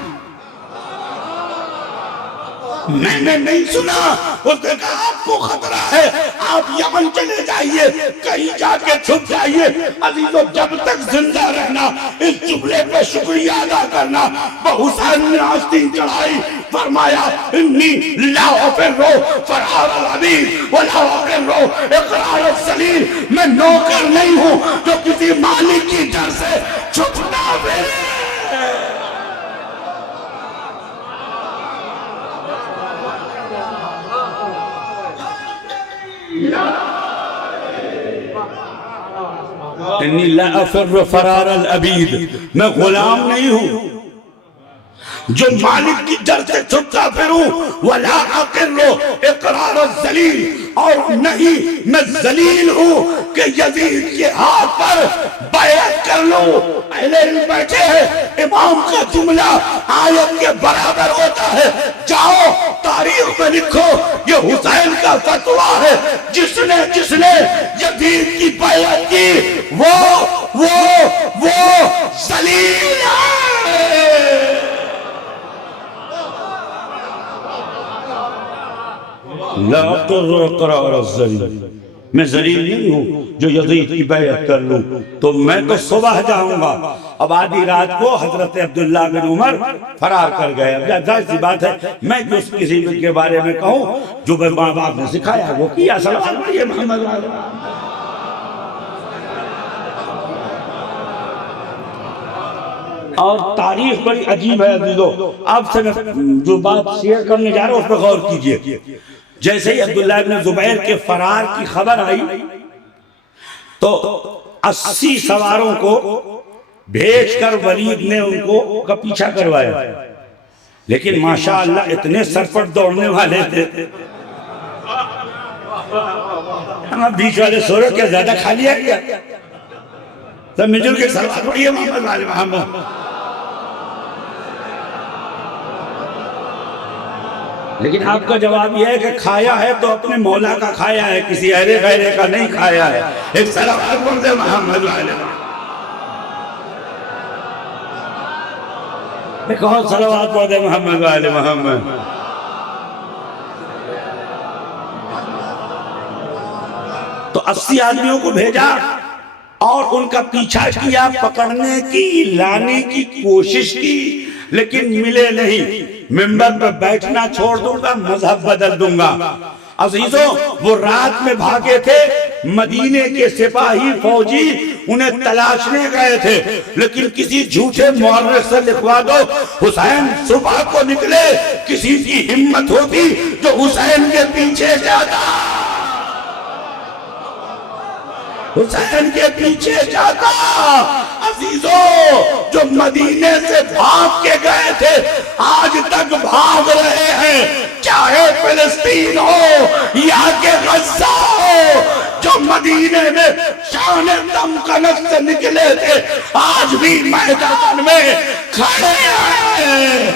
میں نے نہیں سنا۔ اس نے کہا آپ کو خطرہ ہے، آپ یمن چلے جائیے، کہیں جا کے چھپ جائیے۔ عزیزو جب تک زندہ رہنا اس جملے پہ شکریہ ادا کرنا۔ حسین نے آستین چڑھائی، فرمایا انی لا افر فرار العبید ولا افر اقرار الذلیل، میں نوکر نہیں ہوں جو کسی مالک کی ڈر سے چھپنا پھرے۔ انی لا افر فرار العبید، میں غلام نہیں ہوں جو مالک کی ڈر سے چھپتا پھروں، ولا اقر اقرار الذلیل، اور نہیں میں ذلیل ہوں کہ یزید کے ہاتھ پر بیعت کر لوں۔ اہل علم بیٹھے ہیں، امام کا جملہ آیت کے برابر ہوتا ہے، جاؤ تاریخ میں لکھو یہ حسین کا فتویٰ ہے، جس نے یزید کی بیعت کی وہ ذلیل ہے۔ لا اقر اقرار الذلیل، میں ذلیل نہیں ہوں جو یزید کی بیعت کر لوں۔ تو میں تو صبح جاؤں گا۔ اب آدھی رات کو حضرت عبداللہ بن عمر فرار کر گئے۔ اب ظاہر سی بات ہے میں جو کسی کے بارے میں کہوں جو ماں باپ نے سکھایا وہ کیا۔ صلوات پڑھیے محمد علیہ۔ اور تاریخ بڑی عجیب ہے عزیزو، آپ سے جو بات شیئر کرنے جا رہا ہوں اس پر غور کیجئے۔ جیسے ہی عبداللہ بن زبیر کے فرار کی خبر آئی تو 80 سواروں کو بھیج کر ولید نے ان کو کا پیچھا کروایا، لیکن ماشاءاللہ اتنے سرپٹ دوڑنے والے تھے۔ ہم بیچ والے سو رہے کیا زیادہ کھا لیا کیا؟ سب مل جل کے صلوات پڑھیے محمد علی محمد۔ لیکن آپ کا جواب یہ ہے کہ کھایا ہے تو اپنے مولا کا کھایا ہے، کسی ایرے غیرے کا نہیں کھایا ہے۔ ایک صلوات پڑھ دے محمد علیہ محمد۔ ایک اور صلوات پڑھ دے محمد علیہ محمد۔ تو 80 آدمیوں کو بھیجا اور ان کا پیچھا کیا، پکڑنے کی، لانے کی کوشش کی، لیکن ملے نہیں۔ منبر پر بیٹھنا چھوڑ دوں گا، مذہب بدل دوں گا۔ عزیزوں وہ رات میں بھاگے تھے، مدینے کے سپاہی فوجی انہیں تلاشنے گئے تھے، لیکن کسی جھوٹے مورخ سے لکھوا دو حسین صبح کو نکلے، کسی کی ہمت ہوتی جو حسین کے پیچھے جاتا، حسین کے پیچھے جاتا۔ عزیزوں جو مدینے سے بھاگ کے گئے تھے آج تک بھاگ رہے ہیں، چاہے فلسطین ہو یا کہ غزہ ہو۔ جو مدینے میں شان دم کنک سے نکلے تھے آج بھی میدان میں کھڑے ہیں،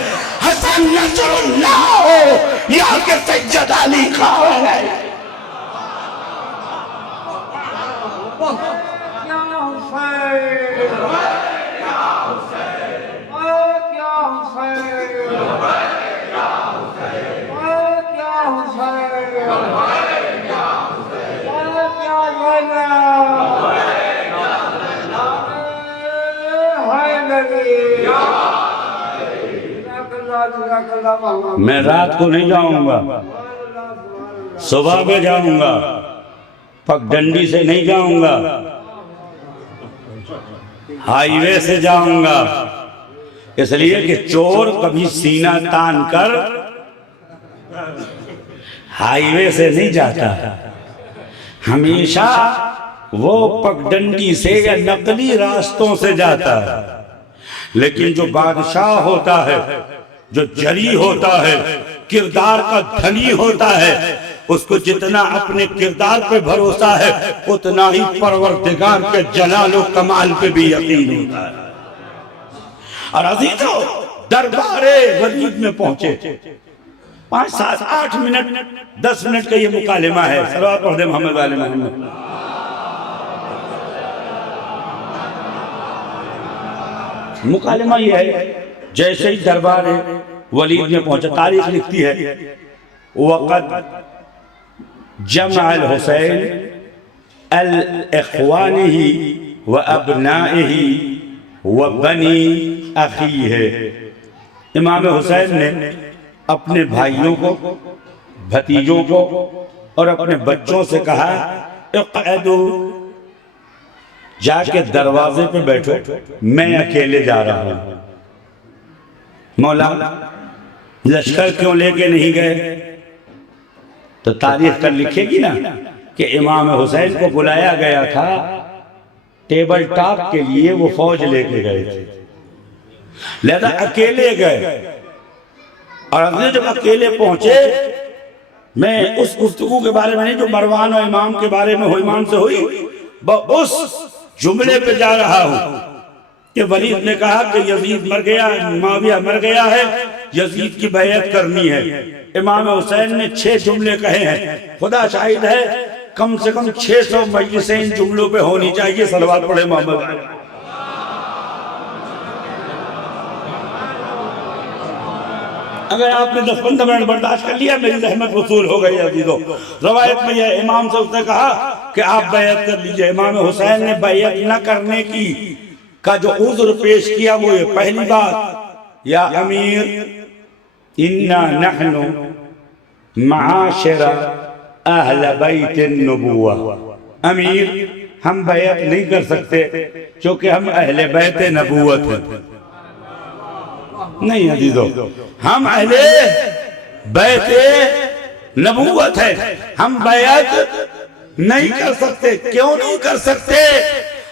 حسن نصر اللہ ہو یا کہ سید علی خان ہے۔ میں رات کو نہیں جاؤں گا، صبح میں جاؤں گا، پگ ڈنڈی سے نہیں جاؤں گا، ہائی وے سے جاؤں گا، اس لیے کہ چور کبھی سینہ تان کر ہائی وے سے نہیں جاتا، ہمیشہ وہ پگ ڈنڈی سے یا نقلی راستوں سے جاتا ہے۔ لیکن جو بادشاہ ہوتا ہے، جو جری ہوتا ہے، کردار کا دھنی ہوتا ہے، اس کو جتنا اپنے کردار پہ بھروسہ ہے اتنا ہی پروردگار کے جلال و کمال پہ بھی یقین ہوتا ہے۔ اور عزیزو دربار ولید میں پہنچے، 5 7 8 منٹ 10 منٹ کا یہ مکالمہ ہے۔ صلوات پڑھ دے محمد علیہ محمد۔ مکالمہ یہ ہے، جیسے ہی دربار ولید میں پہنچا، تاریخ لکھتی ہے وقت جمع الحسین الاخوانہ و ابنائہ و بنی اخیہ۔ امام حسین نے اپنے بھائیوں کو، بھتیجوں کو اور اپنے بچوں سے کہا اقعدوا، جا کے دروازے پہ بیٹھو، میں اکیلے جا رہا ہوں۔ مولا لشکر کیوں لے کے نہیں گئے؟ تو تاریخ کر لکھے گی نا کہ امام حسین کو بلایا گیا تھا ٹیبل ٹاک کے لیے، وہ فوج لے کے گئے تھے، لہذا اکیلے گئے۔ اور اگلے جب اکیلے پہنچے، میں اس گفتگو کے بارے میں نہیں جو مروان و امام کے بارے میں امام سے ہوئی، اس جملے پہ جا رہا ہوں کہ ولید نے کہا کہ یزید مر گیا، معاویہ مر گیا ہے، یزید کی بیعت کرنی ہے۔ امام حسین نے 6 جملے کہے ہیں، خدا شاہد ہے کم سے کم 600 مجلسیں ان جملوں پہ ہونی چاہیے۔ صلوات پڑھے محمد علیہ۔ اگر آپ نے 10-15 منٹ برداشت کر لیا میری زحمت وصول ہو گئی عزیزو۔ روایت میں یہ امام سے اس نے کہا کہ آپ بیعت کر لیجئے۔ امام حسین نے بیعت نہ کرنے کی کا جو عذر پیش کیا وہ یہ پہلی بات، یا امیر انا نحن معاشر اہل بیت النبوہ، امیر ہم بیعت نہیں کر سکتے چونکہ ہم اہل بیت نبوت ہیں۔ نہیں عزیزو، ہم اہل بیت نبوت ہے، ہم بیعت نہیں کر سکتے۔ کیوں نہیں کر سکتے؟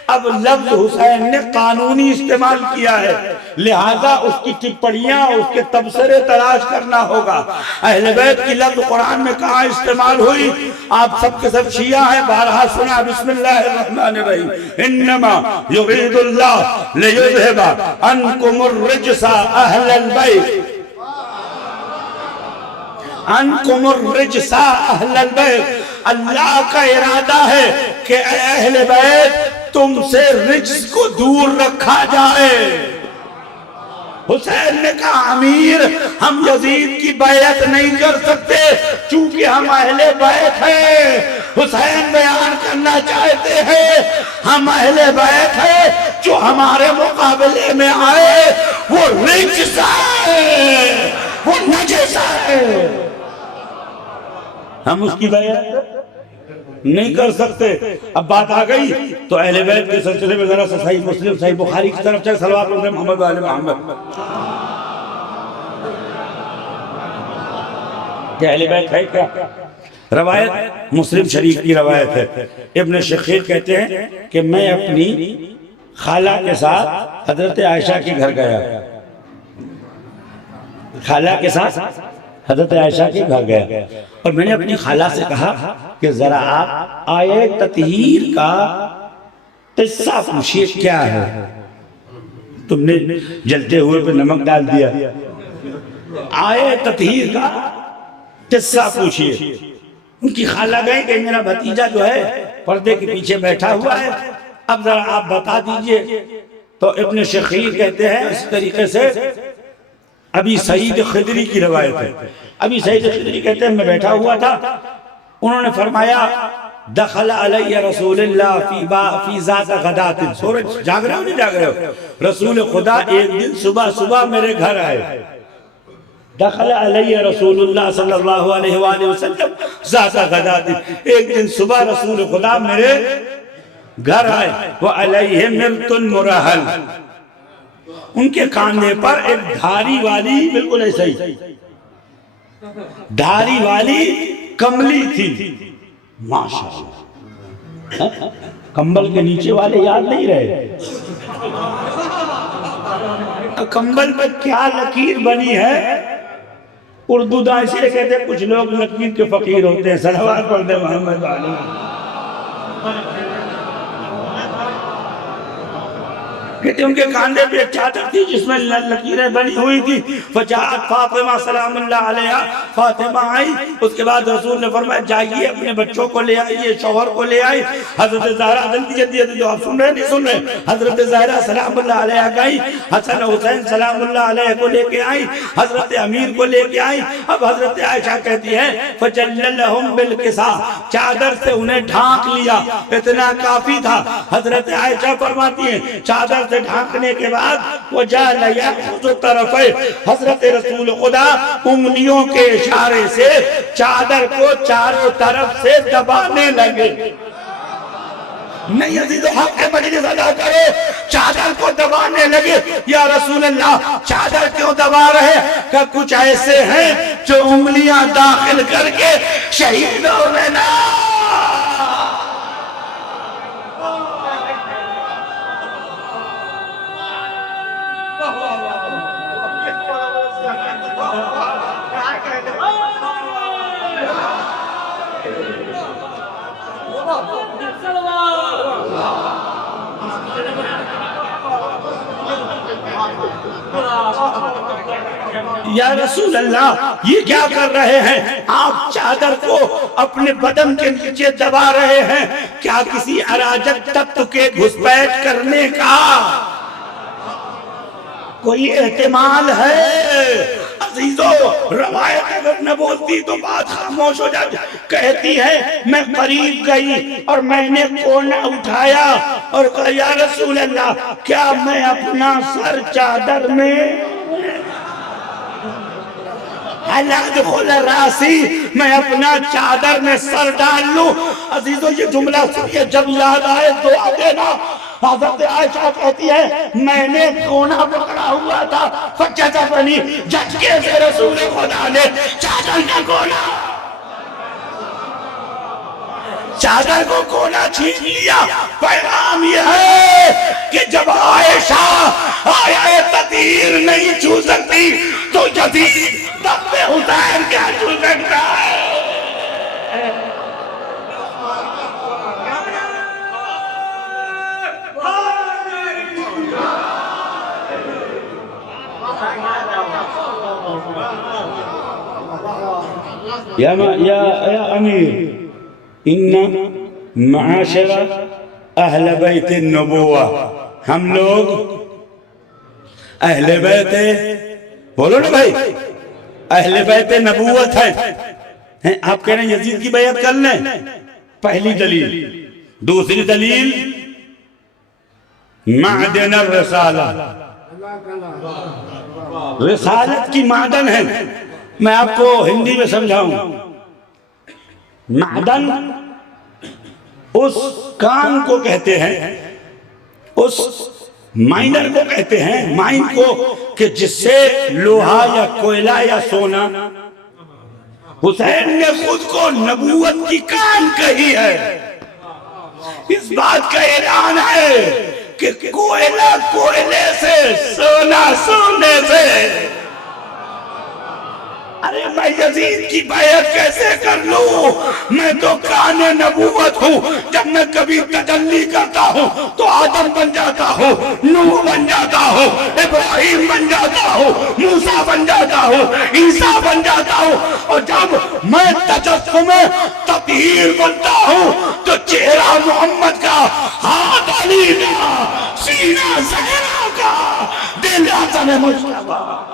اب لفظ حسین نے قانونی استعمال کیا ہے، لہذا اس کی ٹپڑیاں، اس کے تبصرے تلاش کرنا ہوگا۔ اہل بیت کی لفظ قرآن میں کہاں استعمال ہوئی؟ آپ سب کے سب شیعہ ہیں، بارہا سنا۔ بسم اللہ الرحمن الرحیم، انما یرید اللہ لیذہب عنکم الرجس اہل البیت، عنکم الرجس اہل البیت، اللہ کا ارادہ ہے کہ اے اہل بیت تم سے رجس کو دور رکھا جائے۔ حسین نے کہا امیر ہم یزید کی بیعت نہیں کر سکتے چونکہ ہم اہل بیت ہیں۔ حسین بیان کرنا چاہتے ہیں ہم اہل بیت ہیں، جو ہمارے مقابلے میں آئے وہ رجس ہے، وہ نجس ہے، ہم اس کی بیعت نہیں کر سکتے۔ اب بات آ گئی تو اہل بیت کے سلسلے میں ذرا سا صحیح مسلم صحیح بخاری کی طرف چلے۔ صلوات پڑھتے محمد علیہ محمد۔ کہ اہل بیت ہے کیا؟ روایت مسلم شریف کی روایت ہے، ابن شخیر کہتے ہیں کہ میں اپنی خالہ کے ساتھ حضرت عائشہ کے گھر گیا، خالہ کے ساتھ حضرت عائشہ کے گھر گیا، اور میں نے اپنی خالہ سے کہا کہ ذرا آپ آیہ تطہیر کا قصہ پوچھئے کیا ہے؟ تم نے جلتے ہوئے پہ نمک ڈال دیا۔ آیہ تطہیر کا قصہ پوچھئے۔ ان کی خالہ گئے کہ میرا بھتیجا جو ہے پردے کے پیچھے بیٹھا ہوا ہے، اب ذرا آپ بتا دیجئے۔ تو ابن شخیر کہتے ہیں اس طریقے سے، ابی سعید خدری کی روایت ہے، ابی سعید خدری کہتے ہیں میں بیٹھا ہوا تھا، انہوں نے فرمایا دخل علی رسول اللہ فی ذات غدات، سورج جاگ رہے ہو نہیں جاگ رہے ہو، رسول خدا ایک دن صبح میرے گھر آئے، دخل علی رسول اللہ صلی اللہ علیہ وآلہ وسلم ذات غدات، ایک دن صبح رسول خدا میرے گھر آئے، وعلیہ مرت مرحل، ان کے کاندھے پر ایک دھاری والی، بالکل ایسا ہی دھاری والی کملی تھی۔ ماشاءاللہ، کمبل کے نیچے والے یاد نہیں رہے، کمبل پر کیا لکیر بنی ہے؟ اردو داں اس لیے کہتے ہیں کچھ لوگ لکیر کے فقیر ہوتے ہیں۔ صلوات پڑھتے محمد علیہ۔ کہتے ہیں ان کے کاندھے پہ ایک چادر تھی جس میں لکیریں بنی ہوئی تھی، فجاءت فاطمہ سلام اللہ علیہ، فاطمہ آئی، اس کے بعد رسول نے فرمایا جائیے اپنے بچوں کو لے آئیے، شوہر کو لے آئی۔ حضرت زہرا جلدی تو آپ سن رہے نہیں سن رہے، حضرت زہرا سلام اللہ علیہ گئی، حسن حسین سلام اللہ علیہ کو لے کے آئی، حضرت امیر کو لے کے آئی۔ اب حضرت عائشہ کہتی ہے فجللہم بالکسا، چادر سے انہیں ڈھانک لیا، اتنا کافی تھا۔ حضرت عائشہ فرماتی ہیں چادر سے ڈھانکنے کے بعد وہ جعل یأخذ طرفے، حضرت رسول خدا انگلیوں کے اشارے سے چادر کو چاروں طرف سے دبانے لگے۔ نہیں عزیز و حق کے مجلس ادا کرو، چادر کو دبانے لگے۔ یا رسول اللہ چادر کیوں دبا رہے؟ کہ کچھ ایسے ہیں جو انگلیاں داخل کر کے شہید ہو گئے نا۔ یا رسول اللہ یہ کیا کر رہے ہیں؟ آپ چادر کو اپنے بدن کے نیچے دبا رہے ہیں، کیا کسی اراجک تتو کے گھسپیٹ کرنے کا کوئی احتمال ہے؟ عزیزو روایت اگر نہ بولتی تو بات خاموش ہو جاتی۔ کہتی ہے میں قریب گئی اور میں نے کونا اٹھایا اور کہا یا رسول اللہ کیا میں اپنا سر چادر میں ادخل راسی، میں اپنا چادر میں سر ڈال لوں؟ عزیزو یہ جملہ سنیے، جب یاد آئے دعا دینا۔ حضرت عائشہ کہتی ہے میں نے کونا پکڑا ہوا تھا، فجذبنی، جھٹکے سے رسول خدا نے چادر کا کونا، چادر کو کونا چھین لیا۔ پیغام یہ ہے کہ جب عائشہ آیا تطہیر نہیں چھو سکتی تو یزید دم حسین کیا چھو سکتا ہے؟ یا امیر ان معاشر اہل بیت النبوہ، ہم لوگ اہل بیت، بولو نا بھائی، اہل بیت نبوت ہیں۔ آپ کہہ رہے ہیں یزید کی بیعت کر لیں، پہلی دلیل۔ دوسری دلیل معدن الرسالہ، رسالت کی معدن ہے۔ میں آپ کو ہندی میں سمجھاؤں، معدن اس کان کو کہتے ہیں، اس مائنر کو کہتے ہیں، مائن کو، کہ جس سے لوہا یا کوئلہ یا سونا۔ حسین نے خود کو نبوت کی کان کہی ہے، اس بات کا اعلان ہے کہ کوئلہ کوئلے سے، سونا سونے سے۔ ارے میں یزید کی بیعت کیسے کر لوں؟ میں تو کان نبوت ہوں۔ جب میں کبھی تجلی کرتا ہوں تو آدم بن جاتا ہوں، نوح بن جاتا ہوں، ابراہیم بن جاتا ہوں، موسیٰ بن جاتا ہوں، عیسیٰ بن جاتا ہوں۔ اور جب میں تجسم تطہیر بنتا ہوں تو چہرہ محمد کا، ہاتھ علی کا، سینہ زہرا کا، دل حسن مصطفیٰ۔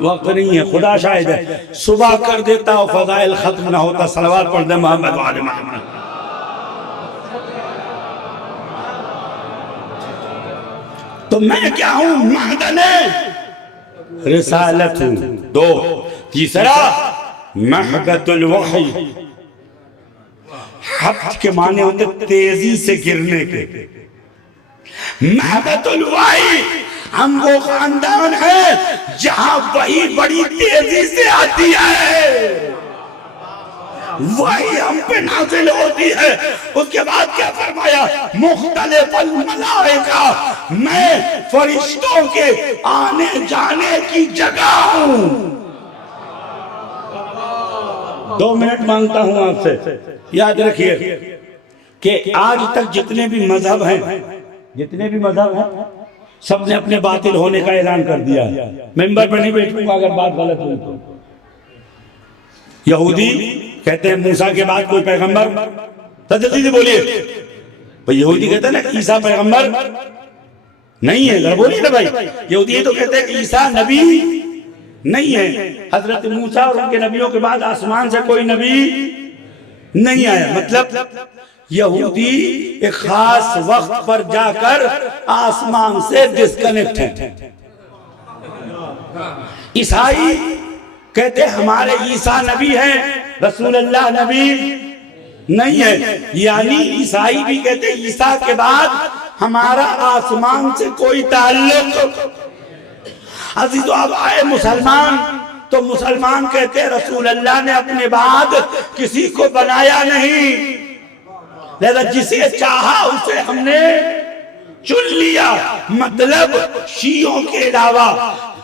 وقت نہیں ہے، خدا شاہد ہے، صبح کر دیتا اور فضائل ختم نہ ہوتا۔ صلوات پڑھ دیں محمد وآل محمد۔ تو میں کیا ہوں؟ معدن رسالت ہوں۔ دو، تیسرا محبت الوحی، حبت کے معنی ہوتے تیزی سے گرنے کے۔ محبت الوحی، ہم وہ خاندان ہیں جہاں وہی بڑی تیزی سے آتی ہے، وہی ہم پہ نازل ہوتی ہے۔ اس کے بعد کیا فرمایا؟ مختلف الملائکہ، میں فرشتوں کے آنے جانے کی جگہ ہوں۔ 2 منٹ مانگتا ہوں آپ سے، یاد رکھیے کہ آج تک جتنے بھی مذہب ہیں جتنے بھی مذہب ہیں سب نے اپنے باطل ہونے کا اعلان کر دیا ہے. ممبر پر نہیں بیٹھوں گا اگر بات غلط ہوئی تو. یہودی کہتے ہیں موسیٰ کے بعد کوئی پیغمبر, جلدی سے بولیے. یہودی کہتے ہیں نا عیسیٰ پیغمبر نہیں ہے, ذرا بولیے نا بھائی. یہودی تو کہتے ہیں کہ عیسیٰ نبی نہیں ہے. حضرت موسیٰ اور ان کے نبیوں کے بعد آسمان سے کوئی نبی نہیں آیا. مطلب یہودی ایک خاص وقت پر جا کر آسمان سے ڈسکنیکٹ ہیں. عیسائی کہتے ہمارے عیسیٰ نبی ہیں, رسول اللہ نبی نہیں ہے. یعنی عیسائی بھی کہتے عیسیٰ کے بعد ہمارا آسمان سے کوئی تعلق. عزیزو اب آئے مسلمان, تو مسلمان کہتے رسول اللہ نے اپنے بعد کسی کو بنایا نہیں, لہذا جسے چاہا اسے ہم نے چن لیا. مطلب شیعوں کے علاوہ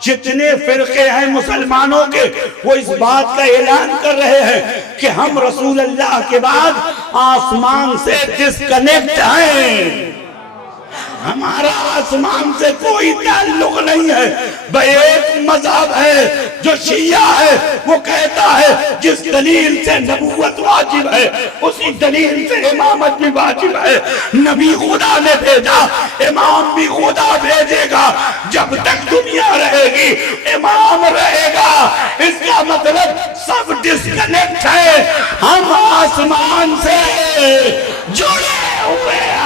جتنے فرقے ہیں مسلمانوں کے, وہ اس بات کا اعلان کر رہے ہیں کہ ہم رسول اللہ کے بعد آسمان سے ڈسکنیکٹ ہیں, ہمارا آسمان سے کوئی تعلق نہیں ہے. ایک مذہب ہے جو شیعہ ہے, وہ کہتا ہے جس دلیل سے نبوت واجب ہے اسی دلیل سے امامت بھی واجب ہے. نبی خدا نے بھیجا, امام بھی خدا بھیجے گا. جب تک دنیا رہے گی امام رہے گا. اس کا مطلب سب ڈسکنیکٹ ہے, ہم آسمان سے جڑے ہوئے ہیں.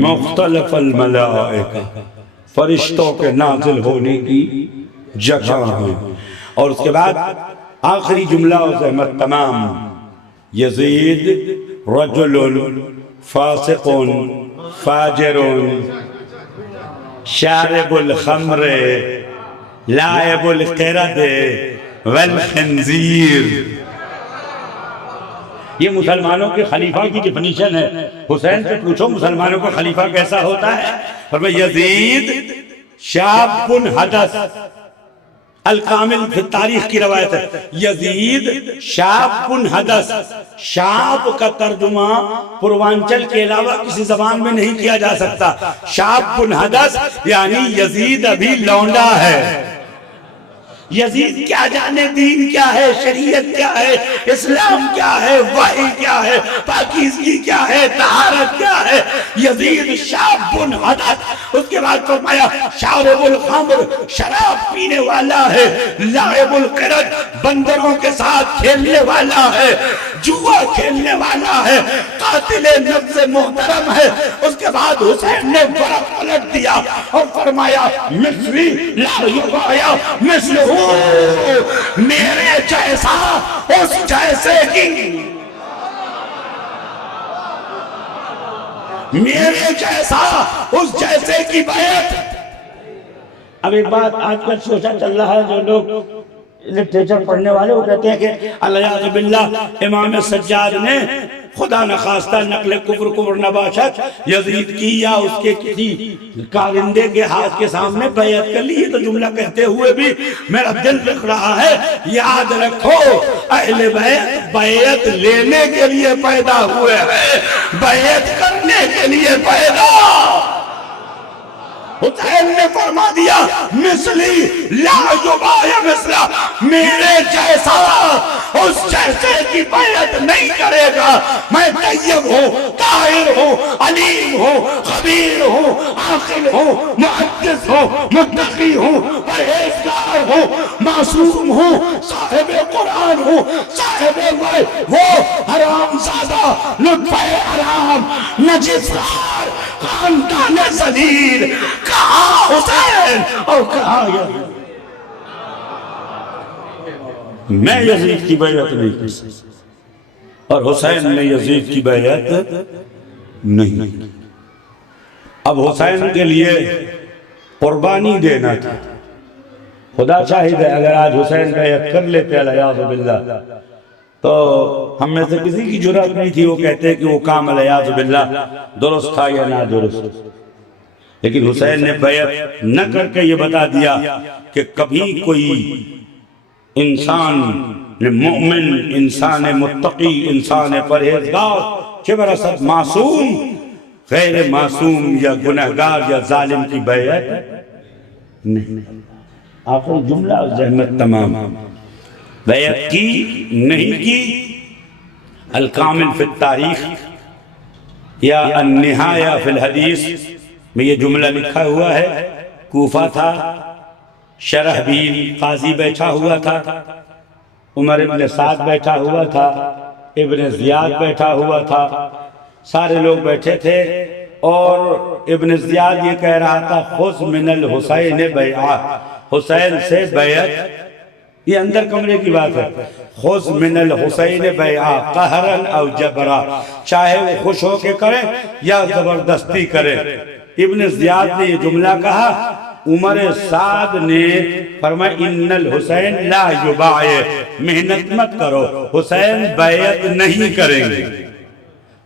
مختلف الملائکہ, فرشتوں کے نازل ہونے کی جگہ ہے. اور اس کے بعد آخری جملہ و زحمت تمام. یزید رجل فاسق فاجر شارب الخمر لائب القرد والخنزیر. یہ مسلمانوں کے خلیفہ کی ڈیفینیشن ہے. حسین سے پوچھو مسلمانوں کا خلیفہ کیسا ہوتا ہے, فرمایا یزید شاب حدث. الکامل فی تاریخ کی روایت ہے یزید شاب حدث. شاب کا ترجمہ پوروانچل کے علاوہ کسی زبان میں نہیں کیا جا سکتا. شاب حدث یعنی یزید ابھی لونڈا ہے. یزید کیا جانے دین کیا ہے, شریعت کیا ہے, اسلام کیا ہے, وحی کیا ہے, پاکیزگی کیا ہے, طہارت کیا ہے. یزید شاب حدث. اس کے بعد فرمایا شارب الخمر, شراب پینے والا ہے. لاعب القرد, بندروں کے ساتھ کھیلنے والا ہے, جوا کھیلنے والا ہے, قاتل نفس محترم ہے. اس کے بعد حسین نے ورق پلٹ دیا اور فرمایا مثلی لا یبایا مثلہ, میرے جیسا اس جیسے کی, میرے جیسا اس جیسے کی بیعت. اب ایک بات آج کل سوچا چل رہا ہے, جو لوگ لٹریچر پڑھنے والے وہ کہتے ہیں کہ علیہ باللہ امام سجاد نے خدا نخواستہ نقل کفر نباشت یزید کی یا اس کے کسی کارندے کے ہاتھ کے سامنے بیعت کر لی. یہ تو جملہ کہتے ہوئے بھی میرا دل لکھ رہا ہے, یاد رکھو اہل بیعت بیعت لینے کے لیے پیدا ہوئے ہیں, بیعت کرنے کے لیے پیدا. حسین نے فرما دیا مثلی لا یبایا مثلا, میرے جیسا اس جیسے کی بیعت نہیں کرے گا. میں طیب ہوں, طاہر ہوں, علیم ہوں, خبیر ہوں, عاقل ہوں, محدث ہوں, متقی ہوں, پرہیزگار ہوں, معصوم ہوں, صاحب قرآن ہوں, صاحب وحی. وہ حرام زادہ, لطف حرام, نجس خار, خاندان ذلیل, کہاں حسین اور کہاں یزید. میں یزید کی بیعت نہیں کی اور حسین نے یزید کی بیعت نہیں. اب حسین کے لیے قربانی دینا تھا. خدا شاہد ہے اگر آج حسین بیعت کر لیتے علیہ باللہ تو ہم میں سے کسی کی جرات نہیں تھی وہ کہتے کہ وہ کام علیہ باللہ درست تھا یا نہ درست. لیکن حسین نے بیعت نہ کر کے یہ بتا دیا کہ کبھی کوئی انسان مومن انسان متقی انسان پرہیزگار کہ برسد معصوم غیر معصوم یا گنہگار یا ظالم کی بیعت نہیں. آخر جملہ زحمت تمام. بیعت کی نہیں کی. الکامل فی التاریخ یا النہایہ فی الحدیث میں یہ جملہ لکھا ہوا ہے. کوفہ تھا، شرحبیل قاضی بیٹھا ہوا تھا، عمر ابن سعد بیٹھا ہوا تھا، ابن زیاد بیٹھا ہوا تھا، سارے لوگ بیٹھے تھے اور ابن زیاد یہ کہہ رہا تھا خذ من الحسین بیعہ، حسین سے بیعت. یہ اندر کمرے کی بات ہے. خذ من الحسین بیعہ قہرن او جبرا، چاہے وہ خوش ہو کے کرے یا زبردستی کرے. ابن زیاد نے یہ جملہ کہا. عمر سعد نے فرمایا ان الحسین لا یباع، محنت مت کرو، حسین بیعت نہیں کریں گے.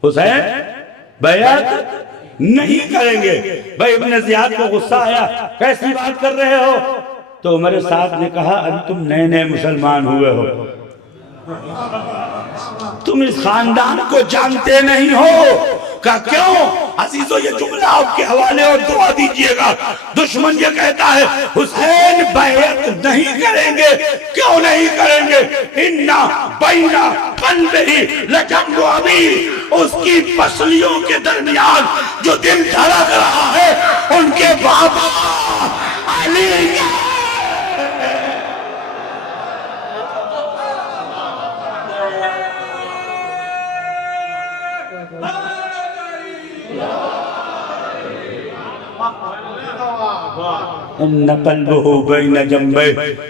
حسین بیعت نہیں کریں گے. بھائی ابن زیاد کو غصہ آیا، کیسی بات کر رہے ہو؟ تو عمر سعد نے کہا ابھی تم نئے نئے مسلمان ہوئے ہو، تم اس خاندان کو جانتے نہیں ہو. کہا کیوں؟ عزیزو یہ جملہ آپ کے حوالے اور دعا دیجئے گا. دشمن یہ کہتا ہے حسین بیعت نہیں کریں گے. کیوں نہیں کریں گے؟ اِنَّا بَيْنَ قَلْبِهِ لَجَمْرُ عَبِيرٍ، اس کی پسلیوں کے درمیان جو دل دھڑک رہا ہے ان کے بابا علی ان قلبہ بین جنبے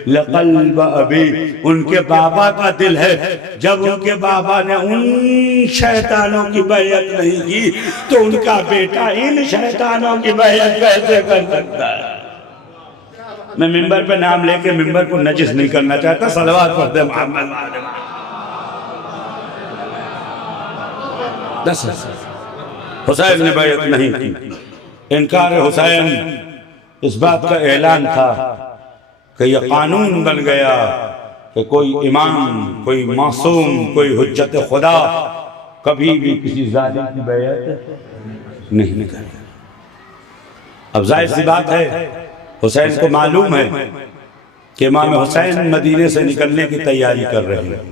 لقلب ابی، ان کے بابا کا دل ہے. جب ان کے بابا نے ان شیطانوں کی بیعت نہیں کی تو ان کا بیٹا ان شیطانوں کی بیعت کیسے کر سکتا ہے؟ میں ممبر پہ نام لے کے ممبر کو نجس نہیں کرنا چاہتا. صلوات پڑھتے محمد. حسین نے بیعت نہیں کی. انکار حسین اس بات کا اعلان تھا کہ یہ قانون بن گیا کہ کوئی امام، کوئی معصوم، کوئی حجت خدا کبھی بھی کسی ظالم کی بیعت نہیں کرے. اب ظاہر سی بات ہے حسین کو معلوم ہے کہ امام حسین مدینے سے نکلنے کی تیاری کر رہے ہیں.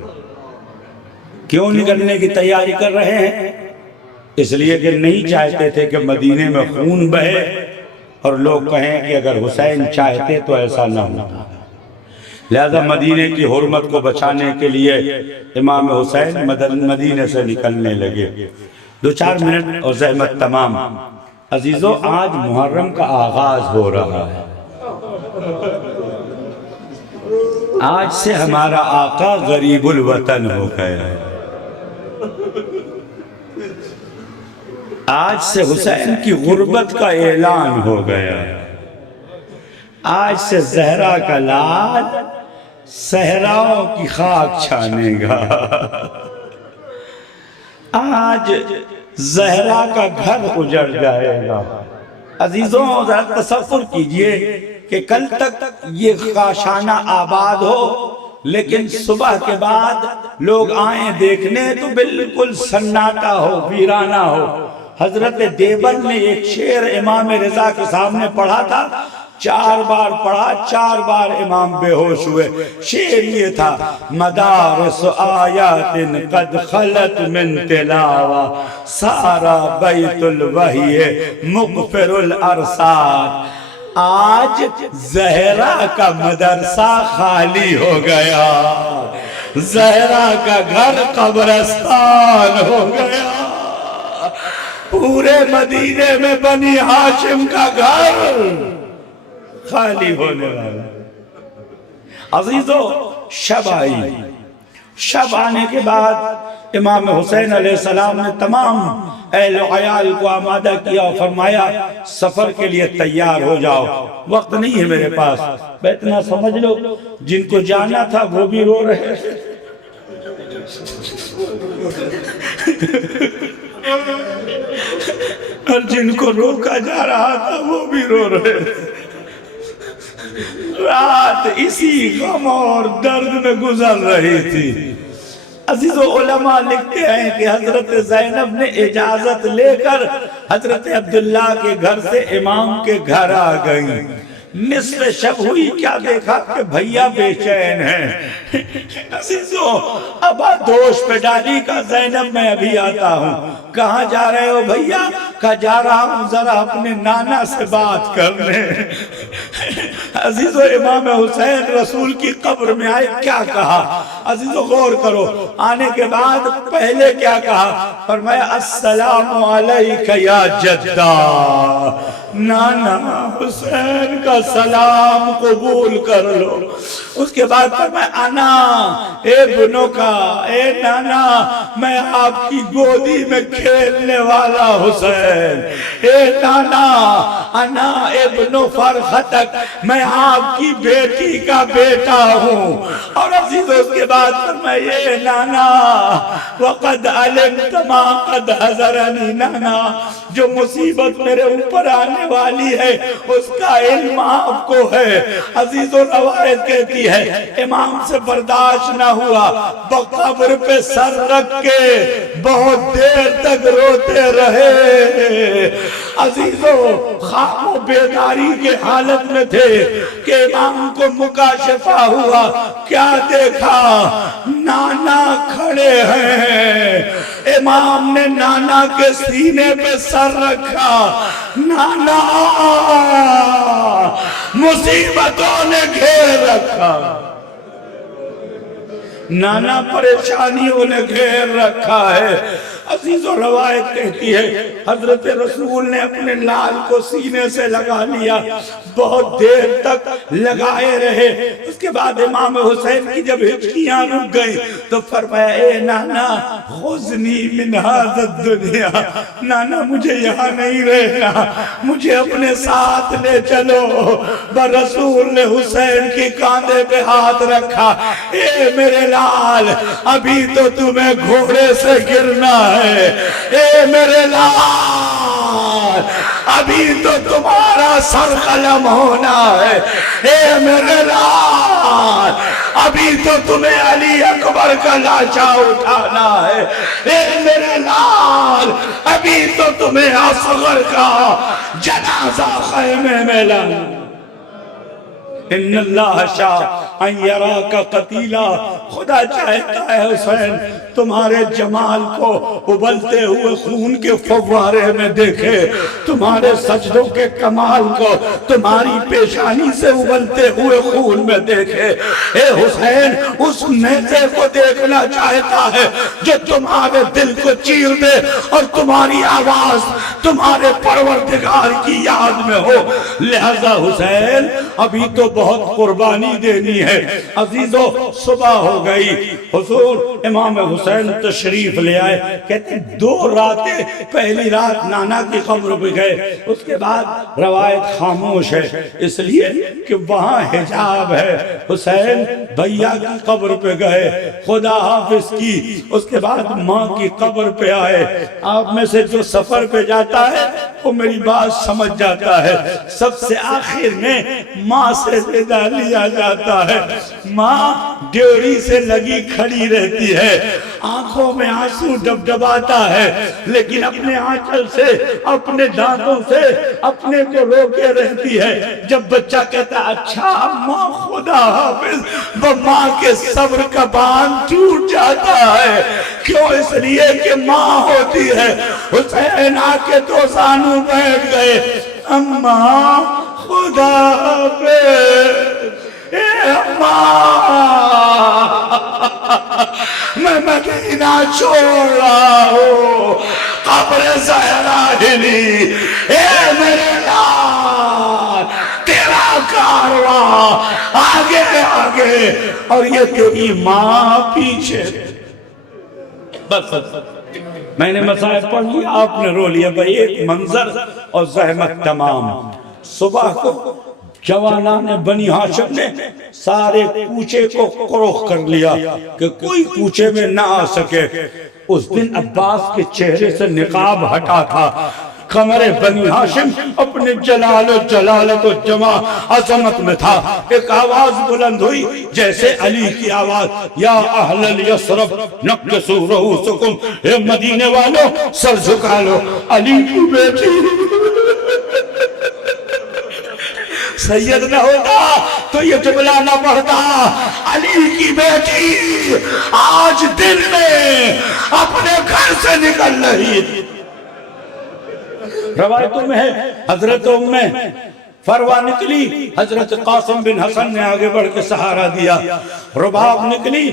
کیوں نکلنے کی تیاری کر رہے ہیں؟ اس لیے کہ نہیں چاہتے تھے کہ مدینے میں خون بہے اور لوگ کہیں کہ اگر حسین چاہتے تو ایسا نہ ہوتا. لہذا مدینے کی حرمت کو بچانے کے لیے امام حسین مدینے سے نکلنے لگے. 2-4 منٹ اور زحمت تمام. عزیزو آج محرم کا آغاز ہو رہا ہے. آج سے ہمارا آقا غریب الوطن ہو گیا ہے. آج سے حسین کی غربت کا اعلان ہو گیا. آج سے زہرا کا لال صحراؤں کی خاک چھانے گا. آج زہرا کا گھر اجڑ جائے گا. عزیزوں ذرا تصور کیجئے کہ کل تک یہ کاشانہ آباد ہو لیکن صبح کے بعد لوگ آئیں دیکھنے تو بالکل سناٹا ہو، ویرانہ ہو. حضرت دیوبند نے ایک شعر امام رضا کے سامنے پڑھا تھا، 4 بار پڑھا، 4 بار امام بے ہوش ہوئے. شعر یہ تھا مدارس آیات قد خلت من تلاوہ سارا بیت الوحی مغفر الارصاد. آج زہرا کا مدرسہ خالی ہو گیا، زہرا کا گھر قبرستان ہو گیا. پورے مدینے میں بنی ہاشم کا گھر خالی ہونے والا. عزیزو شب آئی. شب آنے کے بعد امام حسین علیہ السلام نے تمام اہل و عیال کو آمادہ کیا اور فرمایا سفر کے لیے تیار ہو جاؤ، وقت نہیں ہے میرے پاس. اتنا سمجھ لو جن کو جانا تھا وہ بھی رو رہے تھے، اور جن کو روکا جا رہا تھا وہ بھی رو رہے تھے. رات اسی غم اور درد میں گزر رہی تھی۔ عزیز علماء لکھتے ہیں کہ حضرت زینب نے اجازت لے کر حضرت عبداللہ کے گھر سے امام کے گھر آ گئی۔ نصف شب ہوئی، کیا دیکھا کہ بھیا بے چین ہیں۔ عزیزو ابا دوش پہ ڈالی کا زینب میں ابھی آتا ہوں۔ کہاں جا رہے ہو بھیا؟ کہا جا رہا ہوں ذرا اپنے نانا سے بات کرنے۔ عزیزو امام حسین رسول کی قبر میں آئے، کیا کہا؟ عزیزو غور کرو، آنے کے بعد پہلے کیا کہا؟ فرمایا السلام علیک یا جدہ، نانا حسین کا سلام قبول کر لو۔ اس کے بعد فرمایا انا ابنوں کا، اے نانا میں آپ کی گودی میں کھیلنے والا حسین، اے نانا انا ابن فرختک، میں آپ کی بیٹی کا بیٹا ہوں۔ اور عزیز اس کے بعد فرمایا اے نانا وقد علمت ما قد حضرنی، نانا جو مصیبت میرے اوپر آنے والی ہے اس کا علم آپ کو ہے۔ عزیز و روایت کہتی ہے امام سے برداشت نہ ہوا، بقبر پہ سر رکھ کے بہت دیر تک روتے رہے۔ عزیزو خواب و بیداری کے حالت میں تھے کہ امام کو مکاشفہ ہوا، کیا دیکھا؟ نانا کھڑے ہیں۔ امام نے نانا کے سینے پہ سر رکھا، نانا مصیبتوں نے گھیر رکھا، نانا پریشانیوں نے گھیر رکھا ہے۔ عزیز و روایت کہتی ہے حضرت رسول نے اپنے لال کو سینے سے لگا لیا، بہت دیر تک لگائے رہے۔ اس کے بعد امام حسین کی جب ہچکیاں رک گئی تو فرمایا اے نانا خذنی من ھذا الدنیا، نانا مجھے یہاں نہیں رہنا، مجھے اپنے ساتھ لے چلو۔ رسول نے حسین کی کاندھے پہ ہاتھ رکھا، اے میرے لال ابھی تو تمہیں گھوڑے سے گرنا ہے، اے میرے لال ابھی تو تمہارا سر قلم ہونا ہے، اے میرے لال ابھی تو تمہیں علی اکبر کا لاشا اٹھانا ہے، اے میرے لال ابھی تو تمہیں اصغر کا جنازہ خیمے میں لانا۔ ان اللہ شاء ان یراک قتیلا، خدا چاہتا ہے حسین تمہارے جمال کو ابلتے ہوئے خون کے فوارے میں دیکھے، تمہارے سجدوں کے کمال کو تمہاری پیشانی سے ابلتے ہوئے خون میں دیکھے۔ اے حسین اس نیزے کو دیکھنا چاہتا ہے جو تمہارے دل کو چیر دے اور تمہاری آواز تمہارے پروردگار کی یاد میں ہو۔ لہذا حسین ابھی تو بہت قربانی دینی ہے۔ عزیزو صبح ہو گئی، حضور امام حسین تشریف لے آئے، کہتے ہیں 2 راتیں، پہلی رات نانا کی قبر پہ گئے، اس کے بعد روایت خاموش ہے اس لیے کہ وہاں حجاب ہے۔ حسین بھیا کی قبر پہ گئے، خدا حافظ کی، اس کے بعد ماں کی قبر پہ آئے۔ آپ میں سے جو سفر پہ جاتا ہے وہ میری بات سمجھ جاتا ہے، سب سے آخر میں ماں سے ودا لیا جاتا ہے۔ ماں ڈیوری سے لگی کھڑی رہتی ہے، آنکھوں میں آنسو ڈبڈباتا ہے، لیکن اپنے آنچل سے اپنے دانتوں سے اپنے کو روکے رہتی ہے۔ جب بچہ کہتا ہے اچھا ماں خدا حافظ، وہ ماں کے صبر کا باندھ ٹوٹ جاتا ہے۔ کیوں؟ اس لیے کہ ماں ہوتی ہے۔ حسین آ کے 2 زانوں بیٹھ گئے، اماں خدا حافظ، اے اماں میں مدینہ چھوڑ رہا ہوں، قبر زہرا ہلی، اے میرے لال تیرا کارواں آگے آگے اور یہ تیری ماں پیچھے۔ بس میں نے مسائل پڑھ لیا، آپ نے رو لیا، بھئی ایک منظر اور زحمت تمام۔ صبح کو جوانان بنی ہاشم نے سارے کوچے کو قرخ کر لیا کہ کوئی کوچے میں نہ آ سکے۔ اس دن عباس کے چہرے سے نقاب ہٹا تھا، قمر بنی ہاشم اپنے جلال و جلالت و جمع عظمت میں تھا. ایک آواز بلند ہوئی جیسے علی کی آواز, یا اہل الیثرب نکسوا رؤوسکم, اے مدینے والوں سر جھکا لو, علی کی بیٹی. سید نہ ہوتا تو یہ جملہ نہ پڑھتا, علی کی بیٹی آج دن میں اپنے گھر سے نکل رہی. روایتوں میں ہے حضرت ام فروا نکلی, حضرت قاسم بن حسن نے آگے بڑھ کے سہارا دیا. رباب نکلی,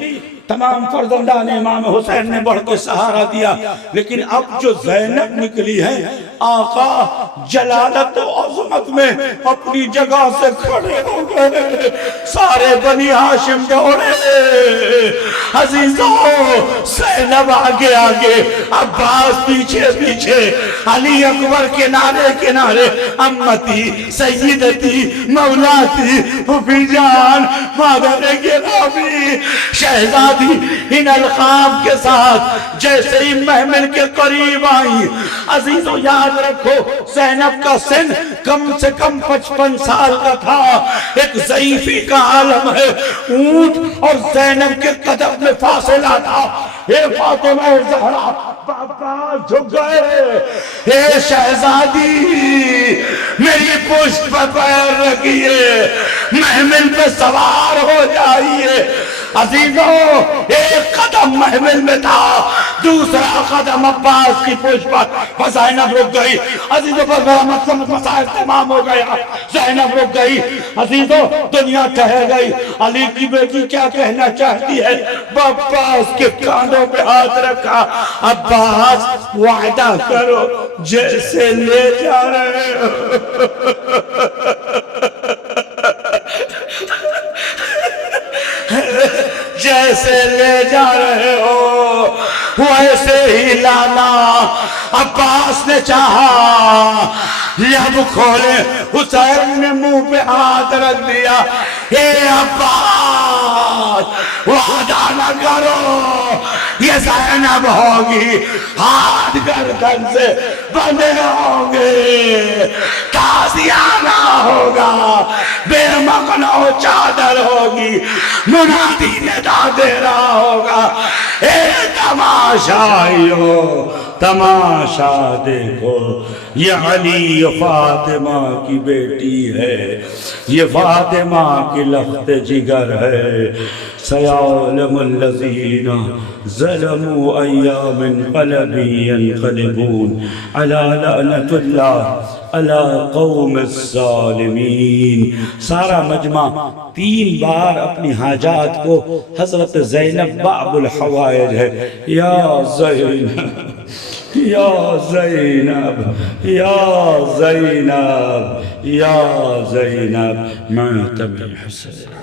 تمام فرزندان امام حسین نے بڑھ کے سہارا دیا. لیکن اب جو زینب نکلی ہے, آقا جلالت و عظمت میں اپنی جگہ سے کھڑے ہو گئے. سارے بنی ہاشم دوڑے, عزیزوں زینب آگے آگے, عباس پیچھے پیچھے, علی اکبر کنارے کنارے, امتی سیدتی مولاتی پھوپھی جان مادر گرامی شہزادی ان القاب کے ساتھ جیسے ہی محمل کے قریب آئی. عزیزوں یاد رکھو زینب کا سن کم سے کم 55 سال کا تھا. ایک ضعیفی کا عالم ہے, اونٹ اور زینب کے قدم میں فاصلہ تھا. اے فاطمہ زہرا بابا جھک گئے, اے شہزادی میری پشت پر پیر رکھیے, محمل پہ سوار ہو جائیے. عزیزوں ایک قدم محمل میں تھا, دوسرا قدم عباس کی پشت پر. زینب رک گئی. عزیزوں پر میرا مطلب مسائل تمام ہو گیا. زینب رک گئی. عزیزوں دنیا ٹھہر گئی. علی کی بیٹی کیا کہنا چاہتی ہے؟ عباس کے کانوں پہ ہاتھ رکھا, عباس وعدہ کرو جیسے لے جا رہے ہو جیسے لے جا رہے ہو ویسے ہی لانا. عباس نے چاہا لب کھولے, حسین نے منہ پہ ہاتھ رکھ دیا. اے عباس وعدہ نہ کرو یہ زینب ہوگی, ہاتھ گردن سے بندے ہوں گے, تازیانہ ہوگا, بے مقنع چادر ہوگی, منادی ندا دے رہا ہوگا. اے تماشائیو تماشا دیکھو, یہ علی فاطمہ کی بیٹی ہے, یہ فاطمہ کی لخت جگر ہے. سیعلم الذین ظلموا ایام انقلب ينقلبون علی لعنت اللہ علی قوم الظالمین. سارا مجمع 3 بار اپنی حاجات کو حضرت زینب باب الحوائج ہے, یا زینب یا زینب یا زینب یا زینب. معتم حسین